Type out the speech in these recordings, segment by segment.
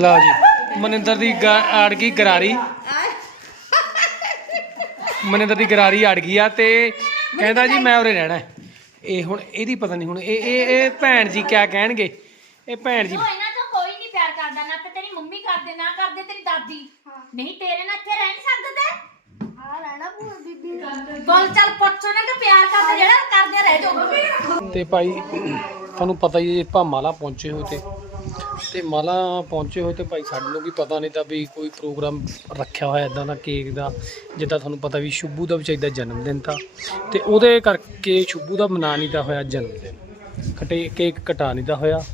ਲਓ ਜੀ ਮਨਿੰਦਰ ਦੀ ਗ- ਅੜ ਗਈ ਗਰਾਰੀ। ਮਨਿੰਦਰ ਦੀ ਗਰਾਰੀ ਅੜ ਗਈ ਆ ਤੇ ਕਹਿੰਦਾ ਜੀ ਮੈਂ ਉਰੇ ਰਹਿਣਾ ਹੈ। ਇਹ ਹੁਣ ਇਹਦੀ ਪਤਾ ਨਹੀਂ ਹੁਣ ਇਹ ਇਹ ਇਹ ਭੈਣ ਜੀ ਕਿਆ ਕਹਿਣਗੇ? ਇਹ ਭੈਣ ਜੀ ਤੂੰ ਇਹਨਾਂ ਤੋਂ ਕੋਈ ਨਹੀਂ ਪਿਆਰ ਕਰਦਾ ਨਾ ਤੇ ਤੇਰੀ ਮੰਮੀ ਕਰਦੇ ਨਾ ਕਰਦੇ ਤੇਰੀ ਦਾਦੀ। ਨਹੀਂ ਤੇਰੇ ਨਾਲ ਇੱਥੇ ਰਹਿ ਨਹੀਂ ਸਕਦੇ ਤੇ ਹਾਂ ਰਹਿਣਾ ਭੂਆ ਬੀਬੀ ਨੇ। ਗੱਲ ਚੱਲ ਪੁੱਛੋ ਨਾ ਕਿ ਪਿਆਰ ਕਰਦੇ ਜਿਹੜਾ ਕਰਦੇ ਰਹਿ ਜਾਓ। ਤੇ ਭਾਈ ਤੁਹਾਨੂੰ ਪਤਾ ਹੀ ਹੈ ਆਪਾਂ ਮਾਲਾ ਪਹੁੰਚੇ ਹੋਏ ਤੇ ਤੇ ਮਾਲਾ ਪਹੁੰਚੇ ਹੋਏ ਤੇ ਭਾਈ ਸਾਡੇ ਨੂੰ ਵੀ ਪਤਾ ਨਹੀਂ ਤਾਂ ਵੀ ਕੋਈ ਪ੍ਰੋਗਰਾਮ ਰੱਖਿਆ ਹੋਇਆ ਇਦਾਂ ਦਾ ਕੇਕ ਦਾ, ਜਿੱਦਾਂ ਤੁਹਾਨੂੰ ਪਤਾ ਵੀ ਸ਼ੁਭੂ ਦਾ ਵਿਚਾਰੀ ਦਾ ਜਨਮ ਦਿਨ ਤਾਂ। ਤੇ ਉਹਦੇ ਕਰਕੇ ਸ਼ੁਭੂ ਦਾ ਮਨਾ ਨਹੀਂ ਤਾਂ ਹੋਇਆ ਜਨਮ ਦਿਨ ਕਟੇ, ਕੇਕ ਕਟਾ ਨਹੀਂ ਦਾ ਹੋਇਆ।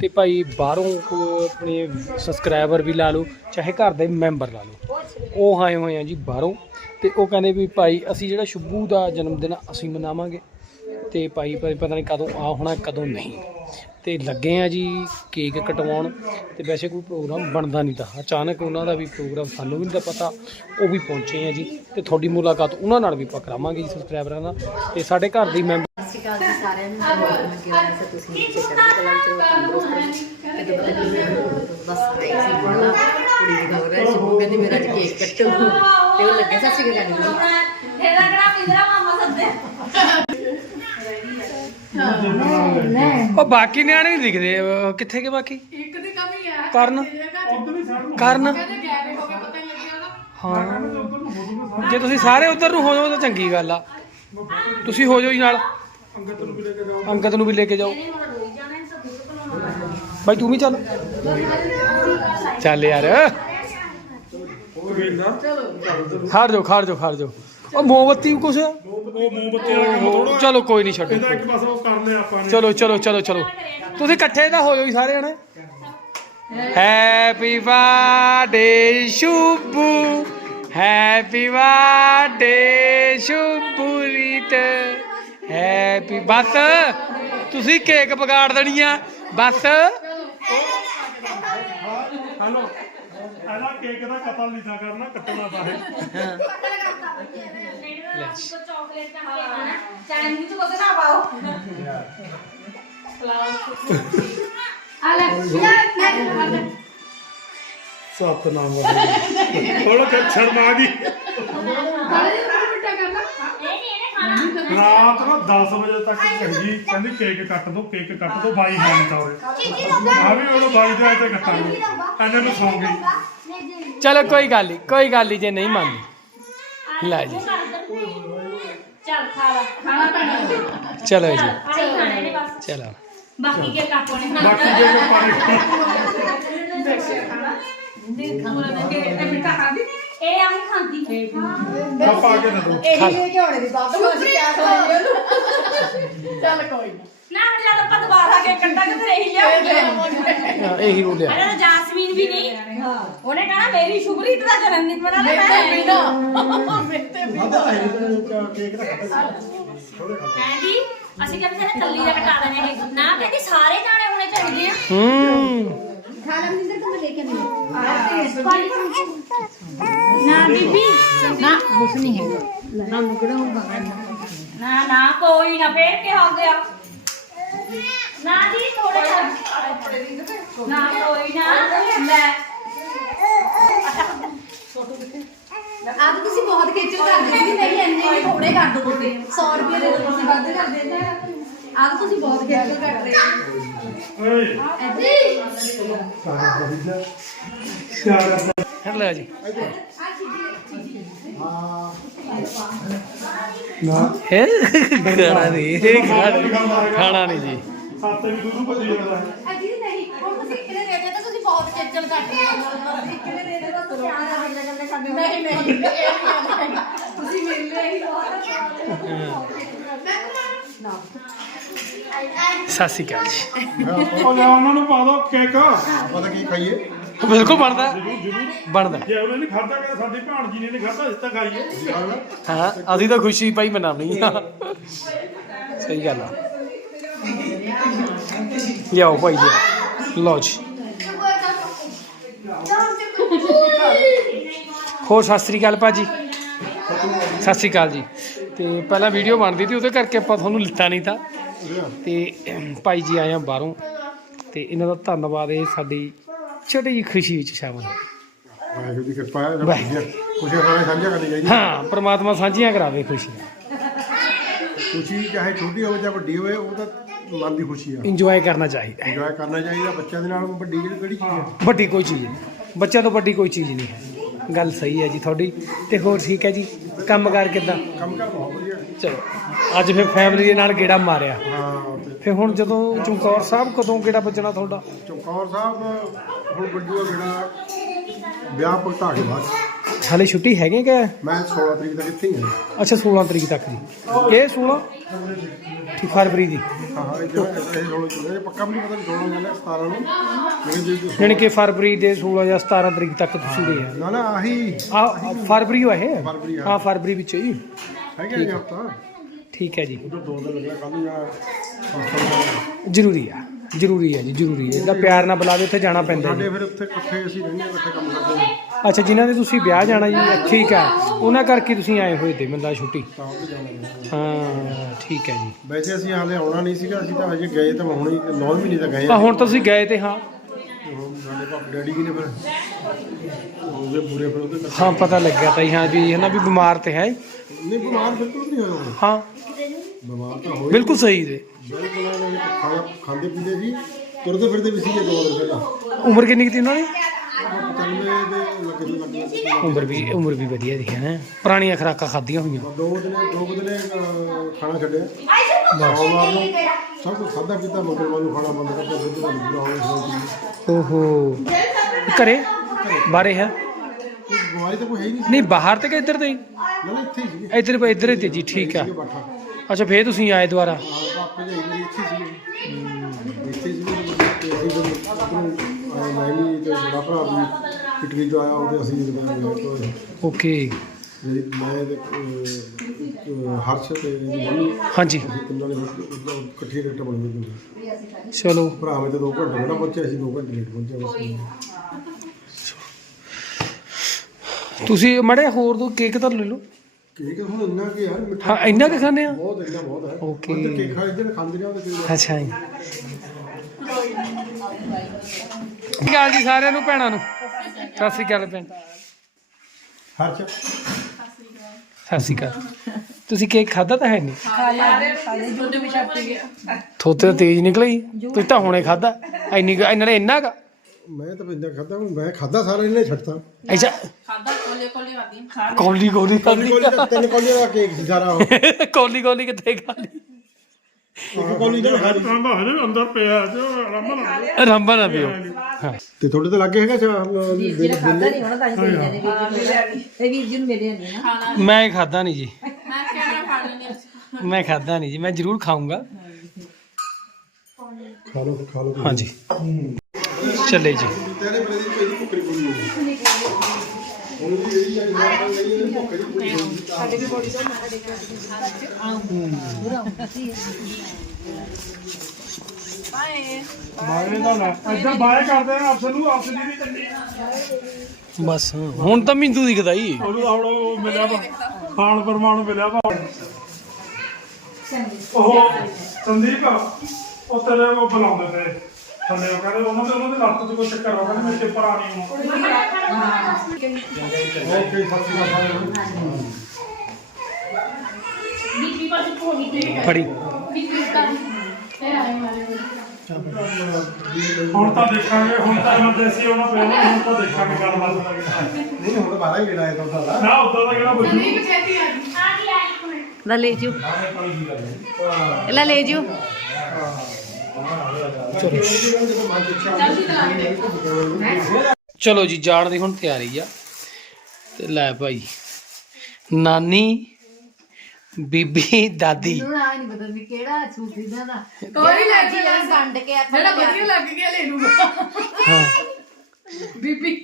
ਤੇ ਭਾਈ ਬਾਹਰੋਂ ਕੋ- ਆਪਣੇ ਸਬਸਕ੍ਰਾਈਬਰ ਵੀ ਲਾ ਲਓ, ਚਾਹੇ ਘਰ ਦੇ ਮੈਂਬਰ ਲਾ ਲਓ। ਉਹ ਆਏ ਹੋਏ ਆ ਜੀ ਬਾਹਰੋਂ। ਤੇ ਉਹ ਕਹਿੰਦੇ ਵੀ ਭਾਈ ਅਸੀਂ ਜਿਹੜਾ ਸ਼ੁਭੂ ਦਾ ਜਨਮ ਦਿਨ ਅਸੀਂ ਮਨਾਵਾਂਗੇ। ਤੇ ਭਾਈ ਭਾਈ ਪਤਾ ਨਹੀਂ ਕਦੋਂ ਆ ਹੋਣਾ, ਕਦੋਂ ਨਹੀਂ। ਤੇ ਲੱਗੇ ਆ ਜੀ ਕੇਕ ਕਟਵਾਉਣ ਤੇ ਵੈਸੇ ਕੋਈ ਪ੍ਰੋਗਰਾਮ ਬਣਦਾ ਨਹੀਂ ਤਾਂ। ਅਚਾਨਕ ਉਹਨਾਂ ਦਾ ਵੀ ਪ੍ਰੋਗਰਾਮ ਸਾਨੂੰ ਵੀ ਨਹੀਂ ਤਾਂ ਪਤਾ, ਉਹ ਵੀ ਪਹੁੰਚੇ ਆ ਜੀ ਤੇ ਤੁਹਾਡੀ ਮੁਲਾਕਾਤ ਉਹਨਾਂ ਨਾਲ ਵੀ ਆਪਾਂ ਕਰਾਵਾਂਗੇ ਜੀ ਸਬਸਕ੍ਰਾਈਬਰਾਂ ਨਾਲ ਤੇ ਸਾਡੇ ਘਰ ਦੀ ਮੈਂਬਰ ਸਤਿ ਜੀ ਸਾਰਿਆਂ ਨੂੰ ਬਹੁਤ ਸੇ ਤੁਸੀਂ ਨੀਚੇ ਚੜ੍ਹਦੀ ਕਲਾ ਵਿੱਚ ਤੰਦਰੁਸਤ ਰਹੋ। ਤੇ ਦੁਪੱਟੇ ਬਸ ਆਈ ਸੀ ਬੋਲਾ ਕੁੜੀ ਦੀ ਖਬਰ ਹੈ ਸ਼ੁਭੂ ਕਹਿੰਦੀ ਮੇਰਾ ਅੱਜ ਕੇਕ ਕੱਟੋ। ਤੇ ਉਹ ਲੱਗੇ, ਸਤਿ ਸ਼੍ਰੀ ਅਕਾਲ ਇਹਦਾ ਕਿਹੜਾ ਪਿੰਦਰਾ ਮਾਮਾ ਸੱਦੇ ਉਹ ਬਾਕੀ ਨਿਆਣੇ ਨਹੀਂ ਦਿਖਦੇ ਅਹ ਕਿੱਥੇ ਗਏ ਬਾਕੀ? ਇੱਕ ਦੀ ਕਮੀ ਹੈ ਕਰਨ। ਕਰਨ। ਹੋ ਗਿਆ ਪਤਾ ਹੀ ਲੱਗਿਆ ਉਹਦਾ। ਹਾਂ। ਜੇ ਤੁਸੀਂ ਸਾਰੇ ਉਧਰ ਨੂੰ ਹੋ ਜਾਓ ਤਾਂ ਚੰਗੀ ਗੱਲ ਆ। ਤੁਸੀਂ ਹੋ ਜਾਓ ਜੀ ਨਾਲ। ਅੰਗਤ ਨੂੰ ਵੀ ਲੈ ਕੇ ਜਾਓ। ਭਾਈ ਤੂੰ ਵੀ ਚੱਲ। ਚੱਲ ਯਾਰ। ਖੜ ਜਾਓ ਖੜ ਜਾਓ ਖੜ ਜਾਓ। ਉਹ ਮੋਮਬੱਤੀ ਕੁਛ? ਉਹ ਮੋਮਬੱਤੀ ਵਾਲਾ ਕੰਮ ਥੋੜਾ ਚਲੋ ਕੋਈ ਨਹੀਂ ਛੱਡੋ। ਇਹਦਾ ਇੱਕ ਪਾਸੇ ਉਹ ਕਰ ਲਿਆ ਆਪਾਂ ਨੇ। ਚਲੋ ਚਲੋ ਚਲੋ ਚਲੋ। ਤੁਸੀਂ ਇਕੱਠੇ ਤਾਂ ਹੋ ਜਾਓ ਜੀ ਸਾਰੇ ਜਣੇ। Happy birthday Shubhu. Happy birthday Shubhu Reet happy ਬਸ। ਤੁਸੀਂ ਕੇਕ ਪਕਾੜ ਦੇਣੀ ਆ। ਬਸ। ਹਲੋ। ਇਹਦਾ ਕੇਕ ਦਾ ਕਤਲ ਨਹੀਂ ਥਾ ਕਰਨਾ ਕੱਟਣਾ ਤਾਂ ਹੈ। ਚਾਕਲੇਟ ਦਾ ਕੇਕ ਆਣਾ ਚਾਹੇ ਮੂੰਹ ਚ ਕੁਝ ਨਾ ਪਾਓ ਸਤਨਾਮ ਵਾਹਿਗੁਰੂ ਥੋੜਾ ਕਿ ਸ਼ਰਮਾ ਗਈ ਇਹ ਨਹੀਂ ਇਹਨੇ ਖਾਣਾ ਰਾਤ ਨੂੰ 10 ਵਜੇ ਤੱਕ ਕਹਿੰਦੀ ਕਹਿੰਦੀ ਕੇਕ ਕੱਟ ਦੋ ਕੇਕ ਕੱਟ ਦੋ ਬਾਈ ਹਾਂ ਤਾਂ ਉਰੇ। ਆ ਵੀ ਉਹ ਬਾਈ ਦੇ ਤੇ ਕੱਟਾਂਗੇ। ਇਹਨੇ ਨੂੰ ਸੌਂ ਗਈ। ਚਲੋ ਕੋਈ ਗੱਲ ਨਹੀਂ ਕੋਈ ਗੱਲ ਨਹੀਂ ਜੇ ਨਹੀਂ ਮੰਨਦੀ। ਲੈ ਜੀ। ਚੱਲ ਖਾ ਲਾ। ਖਾਣਾ ਪੈਣਾ ਚਲੋ ਜੀ। ਆਹੀ ਖਾਣੇ ਨੇ ਬਸ। ਚਲੋ। ਬਾਕੀ ਕੇ ਕਾਪੋ ਨੇ ਬਾਕੀ ਜੇ ਕੋਈ ਪਾਣੀ ਇਹ ਆਹੀ ਖਾਂਦੀ ਆ। ਪਾ ਕੇ ਦੇ ਦੋ। ਇਹੀ ਝੋਲੇ ਦੀ ਬਾਤ ਹੋ ਸੀ ਕਿਆ ਕਰਾਂਗੇ ਚੱਲ ਕੋਈ ਨਾ। ਨਾ ਹੁਣ ਜਦ ਆਪਾਂ ਦੁਬਾਰਾ ਕੇ ਕੱਟਾਂਗੇ ਫਿਰ ਇਹੀ ਲਿਆਉਂਗੇ ਹਾਂ, ਇਹੀ ਰੂਲ ਆ ਅਰੇ ਤਾਂ ਜਾਸਮੀਨ ਵੀ ਨਹੀਂ। ਉਹਨੇ ਕਹਣਾ ਮੇਰੀ ਸ਼ੁਭਰੀਤ ਦਾ ਜਨਮ ਦਿਨ ਮਨਾ ਲੈ ਮੇਤੇ ਵੀ ਮੈਂ ਨਾ ਮੇਤੇ ਵੀ ਕਹਿੰਦੀ ਅਸੀਂ ਕਹਿੰਦੇ ਸਾਰੇ ਕੱਲੀ ਦਾ ਕਟਾ ਦੇਣੇ ਇਹ। ਨਾ ਕਹਿੰਦੀ ਸਾਰੇ ਜਾਣੇ ਹੋਣੇ ਚਾਹੀਦੇ ਆ। ਹੂੰ। ਖਾਣਾ ਮਿੰਦਰ ਤੋਂ ਲੈ ਕੇ ਨਹੀਂ ਨਾ ਬੀਬੀ। ਨਾ ਕੁਛ ਨਹੀਂ ਹੈਗਾ। ਨਾ ਮੁਕੜਾ ਹੋਗਾ ਨਾ ਨਾ। ਕੋਈ ਨਾ ਫੇਰ ਕੀ ਹੋ ਗਿਆ ਨਾ ਜੀ ਥੋੜੇ ਜਿਹਾ। ਨਾ ਕੋਈ ਨਾ ਲੈ ਆਪ ਤੁਸੀਂ ਬਹੁਤ ਖੇਚਲ ਕਰਦੇ ਸੀ ਨਹੀਂ ਇੰਨੇ ਨਹੀਂ ਥੋੜੇ ਕਰ ਦੋ ਤੁਸੀਂ 100 ਰੁਪਏ ਦੇ ਦਿਓ ਤੁਸੀਂ ਵੱਧ ਕਰ ਦਿੰਦੇ ਆਪ ਤੁਸੀਂ ਬਹੁਤ ਖੇਚਲ ਕਰਦੇ ਹੋ। ਓਏ। ਫਿਰ ਲੈ ਜੀ। ਨਾ ਹੈ? ਖਾਣਾ ਨਹੀਂ ਖਾਣਾ- ਖਾਣਾ ਨਹੀਂ। ਜੀ ਸਾਤੇ ਵੀ ਦੂਰੂ ਭੱਜੀ ਜਾਂਦਾ ਹੈ ਅਜੀ ਨਹੀਂ ਹੁਣ ਤੁਸੀਂ ਕਿਹਨੇ ਦੇ ਦਿਓ ਤਾਂ ਤੁਸੀਂ ਬਹੁਤ ਖੇਚਲ ਕਰਦੇ ਹੋ ਕਿਹਨੇ ਦੇ ਦਿਓ ਤਾਂ ਤੁਸੀਂ ਆਹ ਗੱਲਾਂ ਗੱਲਾਂ ਕਰਦੇ ਹੋ ਨਹੀਂ ਨਹੀਂ ਇਹ ਨਹੀਂ ਹੈ। ਤੁਸੀਂ ਮਿਲਨੇ ਹੀ ਬਹੁਤ ਸਤਿ ਸ਼੍ਰੀ ਅਕਾਲ ਜੀ। ਉਹ ਲੈ ਉਹਨਾਂ ਨੂੰ ਪਾ ਦੋ ਕੇਕ। ਪਤਾ ਕੀ ਖਾਈਏ? ਬਿਲਕੁਲ ਬਣਦਾ। ਬਣਦਾ। ਜੇ ਉਹਨੇ ਨਹੀਂ ਖਾਧਾ ਕਿ ਸਾਡੀ ਭਾਣਜੀ ਨੇ ਨਹੀਂ ਖਾਧਾ ਇਸ ਤਾਂ ਖਾਈਏ ਹਾਂ ਅਸੀਂ ਤਾਂ ਖੁਸ਼ੀ ਭਾਈ ਮਨਾਉਣੀ ਆ ਸਹੀ ਗੱਲ ਆ। ਲਿਆਓ ਭਾਈ ਜੀ ਲਓ ਜੀ। ਹੋਰ ਸਤਿ ਸ੍ਰੀ ਅਕਾਲ ਭਾਜੀ। ਸਤਿ ਸ੍ਰੀ ਅਕਾਲ ਜੀ। ਤੇ ਪਹਿਲਾਂ ਵੀਡੀਓ ਬਣਦੀ ਸੀ ਉਹਦੇ ਕਰਕੇ ਆਪਾਂ ਤੁਹਾਨੂੰ ਲਿੱਤਾ ਨਹੀਂ ਤਾਂ। ਤੇ ਭਾਈ ਜੀ ਆਏ ਆ ਬਾਹਰੋਂ। ਤੇ ਇਹਨਾਂ ਦਾ ਧੰਨਵਾਦ ਇਹ ਸਾਡੀ ਛੋਟੀ ਜਿਹੀ ਖੁਸ਼ੀ ਵਿੱਚ ਸ਼ਾਮਲ ਹੋ ਵਾਹਿਗੁਰੂ ਦੀ ਕਿਰਪਾ ਹੈ ਵਾਹਿਗੁਰੂ। ਸਾਰੇ ਸਾਂਝੀਆਂ ਕਰਨੀ ਚਾਹੀਦੀ ਹਾਂ ਪ੍ਰਮਾਤਮਾ ਸਾਂਝੀਆਂ ਕਰਾਵੇ ਖੁਸ਼ੀਆਂ। ਖੁਸ਼ੀ ਚਾਹੇ ਛੋਟੀ ਹੋਵੇ ਜਾਂ ਵੱਡੀ ਹੋਵੇ ਉਹ ਤਾਂ ਮਨ ਦੀ ਖੁਸ਼ੀ ਆ। ਇੰਜੋਏ ਕਰਨਾ ਚਾਹੀਦਾ। ਹੈ ਇੰਜੋਏ ਕਰਨਾ ਚਾਹੀਦਾ ਬੱਚਿਆਂ ਦੇ ਨਾਲ ਵੱਡੀ ਕਿਹੜੀ ਕਿਹੜੀ ਚੀਜ਼ ਹੈ ਵੱਡੀ ਕੋਈ ਚੀਜ਼ ਨਹੀਂ। ਬੱਚਿਆਂ ਤੋਂ ਵੱਡੀ ਕੋਈ ਚੀਜ਼ ਨਹੀਂ। ਹੈ ਗੱਲ ਸਹੀ ਹੈ ਜੀ ਤੁਹਾਡੀ। ਤੇ ਹੋਰ ਠੀਕ ਹੈ ਜੀ? ਕੰਮਕਾਰ ਕਿੱਦਾਂ? ਕੰਮ ਕਰ ਬਹੁਤ ਵਧੀਆ। ਚਲੋ ਅੱਜ ਫਿਰ ਫੈਮਿਲੀ ਦੇ ਨਾਲ ਗੇੜਾ ਮਾਰਿਆ। ਹਾਂ ਤੇ ਫਿਰ ਹੁਣ ਜਦੋਂ ਚਮਕੌਰ ਸਾਹਿਬ ਕਦੋਂ ਗੇੜਾ ਵੱਜਣਾ ਤੁਹਾਡਾ? ਚਮਕੌਰ ਸਾਹਿਬ ਹੁਣ ਵੱਡੂ ਜਿਹੜਾ ਵਿਆਹ ਭੁਗਤਾ ਕੇ ਬਾਅਦ ਹਾਲੇ ਛੁੱਟੀ ਹੈਗੇ ਕਿ? ਮੈਂ 16 ਤਰੀਕ ਤੱਕ ਇੱਥੇ ਹੀ ਹਾਂ ਅੱਛਾ 16 ਤਰੀਕ ਤੱਕ ਦੀ ਇਹ 16 ਠੀਕ ਫਰਵਰੀ ਦੀ। ਹਾਂ ਹਾਂ ਇਹ ਜਿਹੜਾ ਇਹ ਰੋਲ ਚੁੱਲੇ ਪੱਕਾ ਵੀ ਨਹੀਂ ਪਤਾ ਵੀ 16 ਜਾਣਾ 17 ਨੂੰ। ਮੇਰੇ ਜੀ ਜੀ- ਯਾਨੀ ਕਿ ਫਰਵਰੀ ਦੇ 16 ਜਾਂ 17 ਤਰੀਕ ਤੱਕ ਤੁਸੀਂ ਗਏ ਆ। ਨਾ ਨਾ ਆਹੀ। ਆ ਫਰਵਰੀ ਹੋਇਆ ਇਹ? ਫਰਵਰੀ ਆ। ਹਾਂ ਫਰਵਰੀ ਵਿੱਚ ਹੀ। ਹੈਗਾ ਜੀ ਹਫਤਾ। ਠੀਕ ਹੈ ਜੀ। ਦੋ ਦਿਨ ਲੱਗਣਾ ਕੱਲ ਨੂੰ। ਜ਼ਰੂਰੀ ਆ। ਜ਼ਰੂਰੀ ਹੈ ਜੀ ਜ਼ਰੂਰੀ ਹੈ। ਇਹਦਾ ਪਿਆਰ ਨਾਲ ਬੁਲਾਵੇ ਉੱਥੇ ਜਾਣਾ ਪੈਂਦਾ ਸਾਡੇ ਫਿਰ ਉੱਥੇ ਇਕੱਠੇ ਅਸੀਂ ਰਹਿੰਦੇ ਹਾਂ, ਇਕੱਠੇ ਕੰਮ ਕਰਦੇ ਹਾਂ। ਅੱਛਾ ਜਿਨ੍ਹਾਂ ਦੇ ਤੁਸੀਂ ਵਿਆਹ ਜਾਣਾ ਜੀ ਠੀਕ ਆ ਉਹਨਾਂ ਕਰਕੇ ਤੁਸੀਂ ਆਏ ਹੋਏ ਤੇ ਮੈਨੂੰ ਲੱਗਦਾ ਛੁੱਟੀ। ਤਾਂ ਉਹ ਜਾਣਾ ਪੈਂਦਾ। ਹਾਂ ਠੀਕ ਹੈ ਜੀ। ਵੈਸੇ ਅਸੀਂ ਹਾਲੇ ਆਉਣਾ ਨਹੀਂ ਸੀਗਾ ਅਸੀਂ ਤਾਂ ਅਜੇ ਗਏ ਤਾਂ ਹੁਣ ਹੀ 9 ਮਹੀਨੇ ਤਾਂ ਗਏ ਤਾਂ ਆ ਹੁਣ ਤੁਸੀਂ ਗਏ ਤੇ ਹਾਂ। ਤੇ ਹੁਣ ਸਾਡੇ ਪਾਪ ਡੈਡੀ ਜੀ ਨੇ ਫਿਰ? ਹੋ ਗਏ ਪੂਰੇ ਫਿਰ ਉਹਦੇ ਕਰਕੇ। ਹਾਂ ਪਤਾ ਲੱਗਿਆ ਤਾਂ ਜੀ, ਹਾਂ ਵੀ ਹੈ ਨਾ ਵੀ ਬਿਮਾਰ ਤੇ ਹੈ ਨਹੀਂ ਬਿਮਾਰ ਬਿਲਕੁਲ ਨਹੀਂ ਹੁਣ। ਹਾਂ। ਬਿਮਾਰ ਤਾਂ ਹੋਏ ਬਿਲਕੁਲ ਸਹੀ ਦੇ ਬਿਲਕੁਲ ਉਹਨਾਂ ਨੇ ਖਾਣਾ ਖਾਂਦੇ ਪੀਂਦੇ ਸੀ ਤੁਰਦੇ ਫਿਰਦੇ ਵੀ ਸੀਗੇ ਦੋ ਦਿਨ ਪਹਿਲਾਂ। ਉਮਰ ਕਿੰਨੀ ਕੁ ਸੀ ਉਹਨਾਂ ਦੀ? 95 ਦੇ ਲੱਗੇ ਤੋਂ ਲੱਗੇ ਉਮਰ ਵੀ ਉਮਰ ਵੀ ਵਧੀਆ ਦੀ ਹੈ। ਨਾ ਪੁਰਾਣੀਆਂ ਖੁਰਾਕਾਂ ਖਾਧੀਆਂ ਹੋਈਆਂ। ਦੋ ਦਿਨ ਦੋ ਕੁ ਦਿਨ ਅਹ, ਖਾਣਾ ਛੱਡਿਆ। ਸੋਮਵਾਰ ਨੂੰ ਸਭ ਕੁਝ ਖਾਧਾ ਪੀਤਾ ਮੰਗਲਵਾਰ ਨੂੰ ਖਾਣਾ ਬੰਦ ਕਰਤਾ ਦੁੱਧ ਦਾ ਬੁਰਾ ਹੋਇਆ ਹੋਇਆ ਓਹੋ। ਘਰੇ? ਬਾਰੇ ਹੈ? ਕੋਈ ਬਿਮਾਰੀ ਤਾਂ ਕੋਈ ਹੈ ਹੀ ਨਹੀਂ ਸੀ। ਨਹੀਂ ਬਾਹਰ ਤੇ ਕਿ ਇੱਧਰ ਤੇ? ਹੀ? ਨਾ ਨਾ ਇੱਥੇ ਹੀ ਸੀਗੇ। ਇੱਧਰ ਇੱਧਰ ਹੀ ਤੇ ਜੀ ਠੀਕ ਆ। ਸੀਗੇ ਬਾਠਾ ਅੱਛਾ ਫੇਰ ਤੁਸੀਂ ਆਏ ਦੁਬਾਰਾ? ਪਾਪੇ ਜੀ ਮੇਰੀ ਇੱਥੇ ਸੀਗੇ ਇੱਥੇ ਸੀਗੇ ਤੇ ਅਸੀਂ ਜਦੋਂ ਉੱਧਰੋਂ ਆਏ ਤੇ ਬੜਾ ਭਰਾ ਵੀ ਇਟਲੀ ਤੋਂ ਆਇਆ ਉਹਦੇ ਅਸੀਂ ਜਦੋਂ ਗਏ ਤੋਂ ਓਕੇ। ਜਿਹੜੀ ਮੈਂ ਤੇ ਅਹ, ਹਰਸ਼ ਤੇ ਇਹਦੀ ਮੰਮੀ ਹਾਂਜੀ। ਅਸੀਂ ਤਿੰਨਾਂ ਨੇ ਮਤਲਬ ਇਕੱਠੀ ਰੇਟ ਬਣ ਗਈ ਚਲੋ। ਭਰਾ ਮੇਰੇ ਦੋ ਘੰਟੇ ਪਹਿਲਾਂ ਪਹੁੰਚਿਆ ਸੀ ਦੋ ਘੰਟੇ ਲੇਟ ਪਹੁੰਚਿਆ ਬਸ ਤੁਸੀਂ ਮੜੇ ਹੋਰ ਦੋ ਕੇਕ ਤਾਂ ਲੈ ਲਓ। ਕੇਕ ਹੁਣ ਇੰਨਾ ਕਿ ਯਾਰ ਮਿੱਠਾ ਹਾਂ ਇੰਨਾ ਕੁ ਖਾਂਦੇ ਆ? ਬਹੁਤ ਇੰਨਾ ਬਹੁਤ ਹੈ। Okay. ਹੁਣ ਤਾਂ ਕੇਕ ਖਾ ਜਿਹੜੇ ਖਾਂਦੇ ਨੇ ਉਹਦੇ ਕੇਕ ਅੱਛਾ ਜੀ। ਸਤਿ ਸ਼੍ਰੀ ਅਕਾਲ ਜੀ ਸਾਰਿਆਂ ਨੂੰ ਭੈਣਾਂ ਨੂੰ। ਸਤਿ ਸ਼੍ਰੀ ਅਕਾਲ ਭੈਣ। ਹਰਸ਼ ਸਤਿ ਸ਼੍ਰੀ ਅਕਾਲ। ਤੁਸੀਂ ਕੇਕ ਖਾਦਾ ਤਾਂ ਹੈ ਨਹੀਂ? ਥੋਤੇ ਤਾਂ ਤੇਜ਼ ਨਿਕਲੀ ਤੁਸੀਂ ਤਾਂ ਹੁਣੇ ਖਾਦਾ ਇੰਨੀ ਕੁ- ਇਹਨਾਂ ਨੇ ਇੰਨਾ ਕਾ ਮੈਂ ਤਾਂ ਇੰਨਾ ਖਾਦਾ ਮੈਂ ਖਾਦਾ ਸਾਰਾ ਇਹਨੇ ਛੱਡਤਾ। ਅੱਛਾ। ਖਾਦਾ ਕੋਲੇ ਕੋਲੇ ਵਾਦੀ ਖਾ ਕੌਲੀ ਕੌਲੀ ਕੋਲੀ ਕੋਲੀ ਦਾ ਤਿੰਨ ਕੋਲੀ ਦਾ ਕੇਕ ਸੀ ਸਾਰਾ ਉਹ। ਕੌਲੀ ਕੌਲੀ ਕਿੱਥੇ ਖਾਲੀ ਇੱਕ ਕੋਲੀ ਦਾ ਖਾ ਲਈ। ਕਹਿੰਦਾ ਹਜੇ ਅੰਦਰ ਪਿਆ ਜੋ ਆਰਾਮ ਨਾਲ ਰੰਬਾ ਨਾ ਪਿਓ ਹਾਂ। ਤੇ ਤੁਹਾਡੇ ਤੇ ਲੱਗੇ ਹੈਗਾ ਚਾ ਨਹੀਂ ਹੋਣਾ ਤਾਂ ਕੋਈ ਨਹੀਂ। ਤੇ ਵੀਰ ਜੀ ਨੂੰ ਮਿਲਿਆ ਨਹੀਂ ਨਾ। ਮੈਂ ਖਾਦਾ ਨਹੀਂ ਜੀ। ਮੈਂ ਕੈਮਰਾ ਫੜ ਲੈਣੀ ਮੈਂ ਖਾਦਾ ਨਹੀਂ ਜੀ ਮੈਂ ਜ਼ਰੂਰ ਖਾਊਂਗਾ। ਖਾ ਲਓ ਖਾ ਲਓ। ਹਾਂਜੀ। ਚੱਲੇ ਜੀ। ਤੇਰੇ ਦਾ ਲੈ ਇੱਧਰ ਬਾਏ ਕਰਦੇ ਆ ਆਪਸ ਨੂੰ ਆਪਸ ਦੀ ਨਹੀਂ ਚੱਲੀ ਬਸ, ਹੁਣ ਤਾਂ ਮਿੰਦੂ ਦਿਖਦਾ ਹੀ। ਉਹਨੂੰ ਹੁਣ ਉਹ ਮਿਲਿਆ ਵਾ ਖਾਣ ਪਰਮਾਣੂ ਮਿਲਿਆ ਵਾ ਉਹ ਸੰਦੀਪ ਉਹ ਤੇਰੇ ਉਹ ਬੁਲਾਉਂਦੇ ਤੇ ਥੱਲੇ ਉਹ ਕਹਿੰਦੇ ਉਹਨਾਂ ਦੇ ਉਹਨਾਂ ਦੇ ਲੱਤ 'ਚ ਕੋਈ ਚੱਕਰ ਹੋ ਗਿਆ ਮੈਂ ਚਿੱਪਰ ਆਣੀ ਨੂੰ ਓਕੇ ਸਤਿ ਸ਼੍ਰੀ ਅਕਾਲ ਸਾਰਿਆਂ ਨੂੰ ਬੀਬੀ ਪਾਸੇ ਹੋ ਗਈ ਤੇ ਫੜੀ। ਹੁਣ ਤਾਂ ਦੇਖਾਂਗੇ ਹੁਣ ਤਾਂ ਐਮਰਜੈਂਸੀ ਉਹਨਾਂ ਪਹਿਲਾਂ ਹੁਣ ਤਾਂ ਦੇਖਾਂਗੇ ਗੱਲਬਾਤ ਲੱਗਦਾ ਨਹੀਂ ਹੁਣ ਬਾਹਰ ਹੀ ਗੇੜਾ ਆਇਆ ਤਾਂ ਉਹਦਾ ਨਾ ਉਦਾਂ ਦਾ ਕਿਹੜਾ ਬੁੱਝੂ ਆ ਗਈ। ਆ ਇੱਕ ਮਿੰਟ ਲੈ ਲੈ ਜਿਓ ਲੈ ਲੈ ਜਿਓ ਚਲੋ। ਜੀ ਜਾਣ ਦੀ ਹੁਣ ਤਿਆਰੀ ਆ। ਤੇ ਲੈ ਭਾਈ ਨਾਨੀ ਬੀਬੀ ਦਾਦੀ। ਮੈਨੂੰ ਆ ਨਹੀਂ ਪਤਾ ਵੀ ਕਿਹੜਾ ਸੂਟ ਇਦਾਂ ਦਾ। ਕੋਈ ਲੈ ਜੀ ਕੇ ਵੰਡ ਕੇ ਆਪਾਂ ਜਿਹੜਾ ਵਧੀਆ ਲੱਗ ਗਿਆ ਲੈ ਲੂਗਾ ਹਾਂ। ਬੀਬੀ।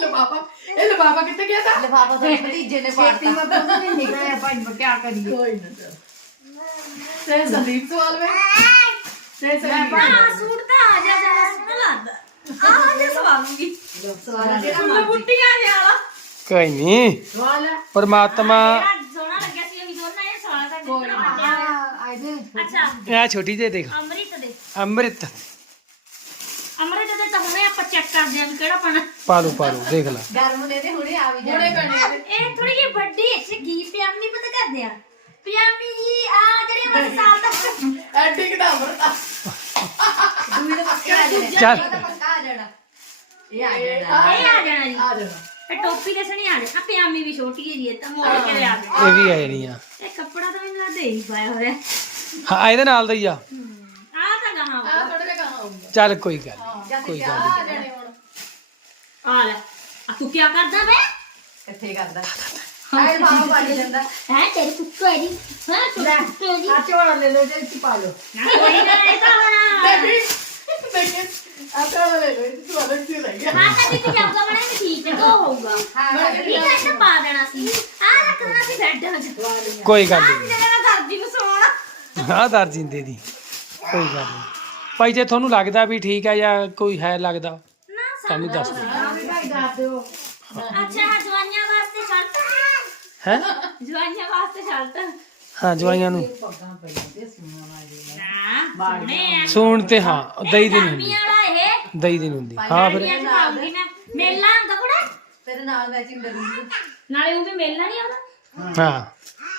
ਲਫਾਫਾ। ਇਹ ਲਫਾਫਾ ਕਿੱਥੇ ਗਿਆ ਤਾਂ? ਲਿਫਾਫਾ ਤਾਂ ਭਤੀਜੇ ਨੇ ਪਾਤਾ। ਮਤਲਬ ਨਹੀਂ ਨਿਕਲਿਆ ਭਾਈ ਮੈਂ ਕੀ ਕਰੀਏ। ਕੋਈ ਨਾ ਤੇ ਸੰਦੀਪ ਸਵਾਲ ਵੇ। ਤੇ ਸੰਦੀਪ ਆ ਸੂਟ ਤਾਂ ਆ ਜਾ ਜਾ ਸੋਹਣਾ ਲੱਗਦਾ। ਆ ਜੇ ਸਵਾਲੂਗੀ ਸਵਾਲ ਜਿਹੜਾ ਫੁੱਲ ਬੁੱਟੀਆਂ ਜਿਹਾ ਕੋਈ ਨਹੀਂ ਸਵਾਲ ਹੈ ਪਰਮਾਤਮਾ ਜਿਹੜਾ ਸੋਹਣਾ ਲੱਗਿਆ ਸੀ ਉਹੀ ਦੋਨਾਂ ਇਹ ਅੱਛਾ। ਇਹ ਛੋਟੀ ਜਿਹੀ ਦੇਖ। ਅੰਮ੍ਰਿਤ ਦੇ। ਅੰਮ੍ਰਿਤ। ਅੰਮ੍ਰਿਤ ਦੇ ਤਾਂ ਹੁਣੇ ਆਪਾਂ ਚੈੱਕ ਕਰ ਕਰਦੇ ਆ ਵੀ ਕਿਹੜਾ ਪਾਣਾ ਪਾ ਲਓ ਪਾ ਲਓ ਦੇਖ ਲੈ। ਗਰਮ ਨੇ ਤੇ ਹੁਣੇ ਆ ਵੀ ਹੁਣੇ ਜਾਣੇ ਪੈਣੇ ਇਹ ਥੋੜੀ ਜਿਹੀ ਵੱਡੀ ਸੀ ਕੀ ਪਿਆਮੀ ਪਤਾ ਕਰਦੇ ਆ। ਪਿਆਮੀ ਜੀ ਆ ਜਿਹੜੇ ਬਸ ਸਾਲ ਤੱਕ ਐਡੀ ਕਿਦਾਂ ਅਮਰਤਾ ਦੂਈ ਦੇ ਪੱਕੇ ਆ ਜਾਣੇ ਚੱਲ। ਇਹ ਤਾਂ ਪੱਕਾ ਆ ਜਾਣਾ। ਇਹ ਆ ਜਾਣਾ। ਇਹ ਆ ਜਾਣਾ ਜੀ। ਆ ਜਾਣਾ। ਇਹ ਟੋਪੀ ਦੇ ਸਣੀ ਆ ਜਾ ਆ ਪਿਆਮੀ ਵੀ ਛੋਟੀ ਹੈ ਜੀ ਇਹ ਤਾਂ ਮੋੜ ਕੇ ਲਿਆ ਦੇ। ਇਹ ਵੀ ਆਏ ਨਹੀਂ ਆ। ਇਹ ਕੱਪੜਾ ਤਾਂ ਮੈਨੂੰ ਲੱਗਦਾ ਹੀ ਪਾਇਆ ਹੋਇਆ। ਹਾਂ ਇਹਦੇ ਨਾਲ ਦਾ ਹੀ ਆ। ਆ ਤਾਂ ਗਾਹਾਂ ਆ ਥੋੜਾ ਜਿਹਾ ਕਹਾਂ ਆਉਂਗਾ ਚੱਲ ਕੋਈ ਗੱਲ ਨੀ, ਕੋਈ ਗੱਲ ਨੀ। ਆ ਜਾਣੇ ਹੁਣ। ਆ ਲੈ ਆ ਤੂੰ ਕੀ ਕਰਦਾ ਵੇ? ਕਿੱਥੇ ਕਰਦਾ। ਆਏ ਬਾਬਾ ਪਾਣੀ ਜਾਂਦਾ ਹੈ ਤੇਰੀ ਕੁੱਕੋ ਹੈ ਜੀ ਹਾਂ ਤੂੰ ਕੁੱਕੋ ਹੈ ਜੀ ਆ ਝੋਲਾ ਲੈ ਲਓ ਜੇ ਚ ਪਾ ਲਓ ਨਾ ਕੋਈ ਨਾ ਇਹ ਤਾਂ ਹੁਣ ਬੇਬੀ ਦੇਖੇ ਆ ਤਾਂ ਲੈ ਲੈ ਤੂੰ ਅਲੱਗ ਸੀ ਰਹੀ ਹੈ ਹਾਂ ਤਾਂ ਜਿੱਥੇ ਜਾਊਗਾ ਬਣਾ ਕੇ ਠੀਕ ਹੈ ਉਹ ਹੋਊਗਾ ਇਹ ਤਾਂ ਇੱਥੇ ਪਾ ਦੇਣਾ ਸੀ ਆ ਰੱਖ ਦੇਣਾ ਸੀ ਬੈੱਡ 'ਚ ਕੋਈ ਗੱਲ ਆ ਨਹੀਂ ਜਿਹੜਾ ਮੈਂ ਦਰਜੀ ਨੂੰ ਸੌਣਾ ਹਾਂ ਦਰ ਜਿੰਦੇ ਦੀ ਕੋਈ ਗੱਲ ਨਹੀਂ ਭਾਈ ਜੇ ਤੁਹਾਨੂੰ ਲੱਗਦਾ ਵੀ ਠੀਕ ਹੈ ਜਾਂ ਕੋਈ ਹੈ ਲੱਗਦਾ ਨਾ ਸਾਨੂੰ ਦੱਸ ਦਿਓ ਆ ਵੀ ਭਾਈ ਦੱਸ ਦਿਓ ਅੱਛਾ ਹਾਂ ਜਵਾਨੀਆਂ ਵਾਸਤੇ ਸ਼ਰਟ ਹੈ? ਜਵਾਨੀਆਂ ਵਾਸਤੇ ਸ਼ਰਟ ਹਾਂ ਜਵਾਈਆਂ ਨੂੰ। ਵਾਲੀ ਨਾ ਸੋਹਣੇ ਆ। ਸੂਣ ਤੇ ਹਾਂ ਦਈ ਦੀ ਨਹੀਂ ਗਰਮੀ ਹੁੰਦੀ। ਵਾਲਾ ਇਹ। ਦੀ ਨਹੀਂ ਹੁੰਦੀ। ਹਾਂ ਫਿਰ ਗਰਮੀਆਂ 'ਚ ਪਾਉਂਗੀ ਮੈਂ ਮੇਲਾ ਹੁੰਦਾ ਕੁੜਾ ਤੇਰੇ ਨਾਲ ਮੈਚਿੰਗ ਕਰੂੰਗੀ ਨਾਲੇ ਉਹ ਵੀ ਮੇਲਾ ਨਹੀਂ ਆਉਂਦਾ। ਹਾਂ।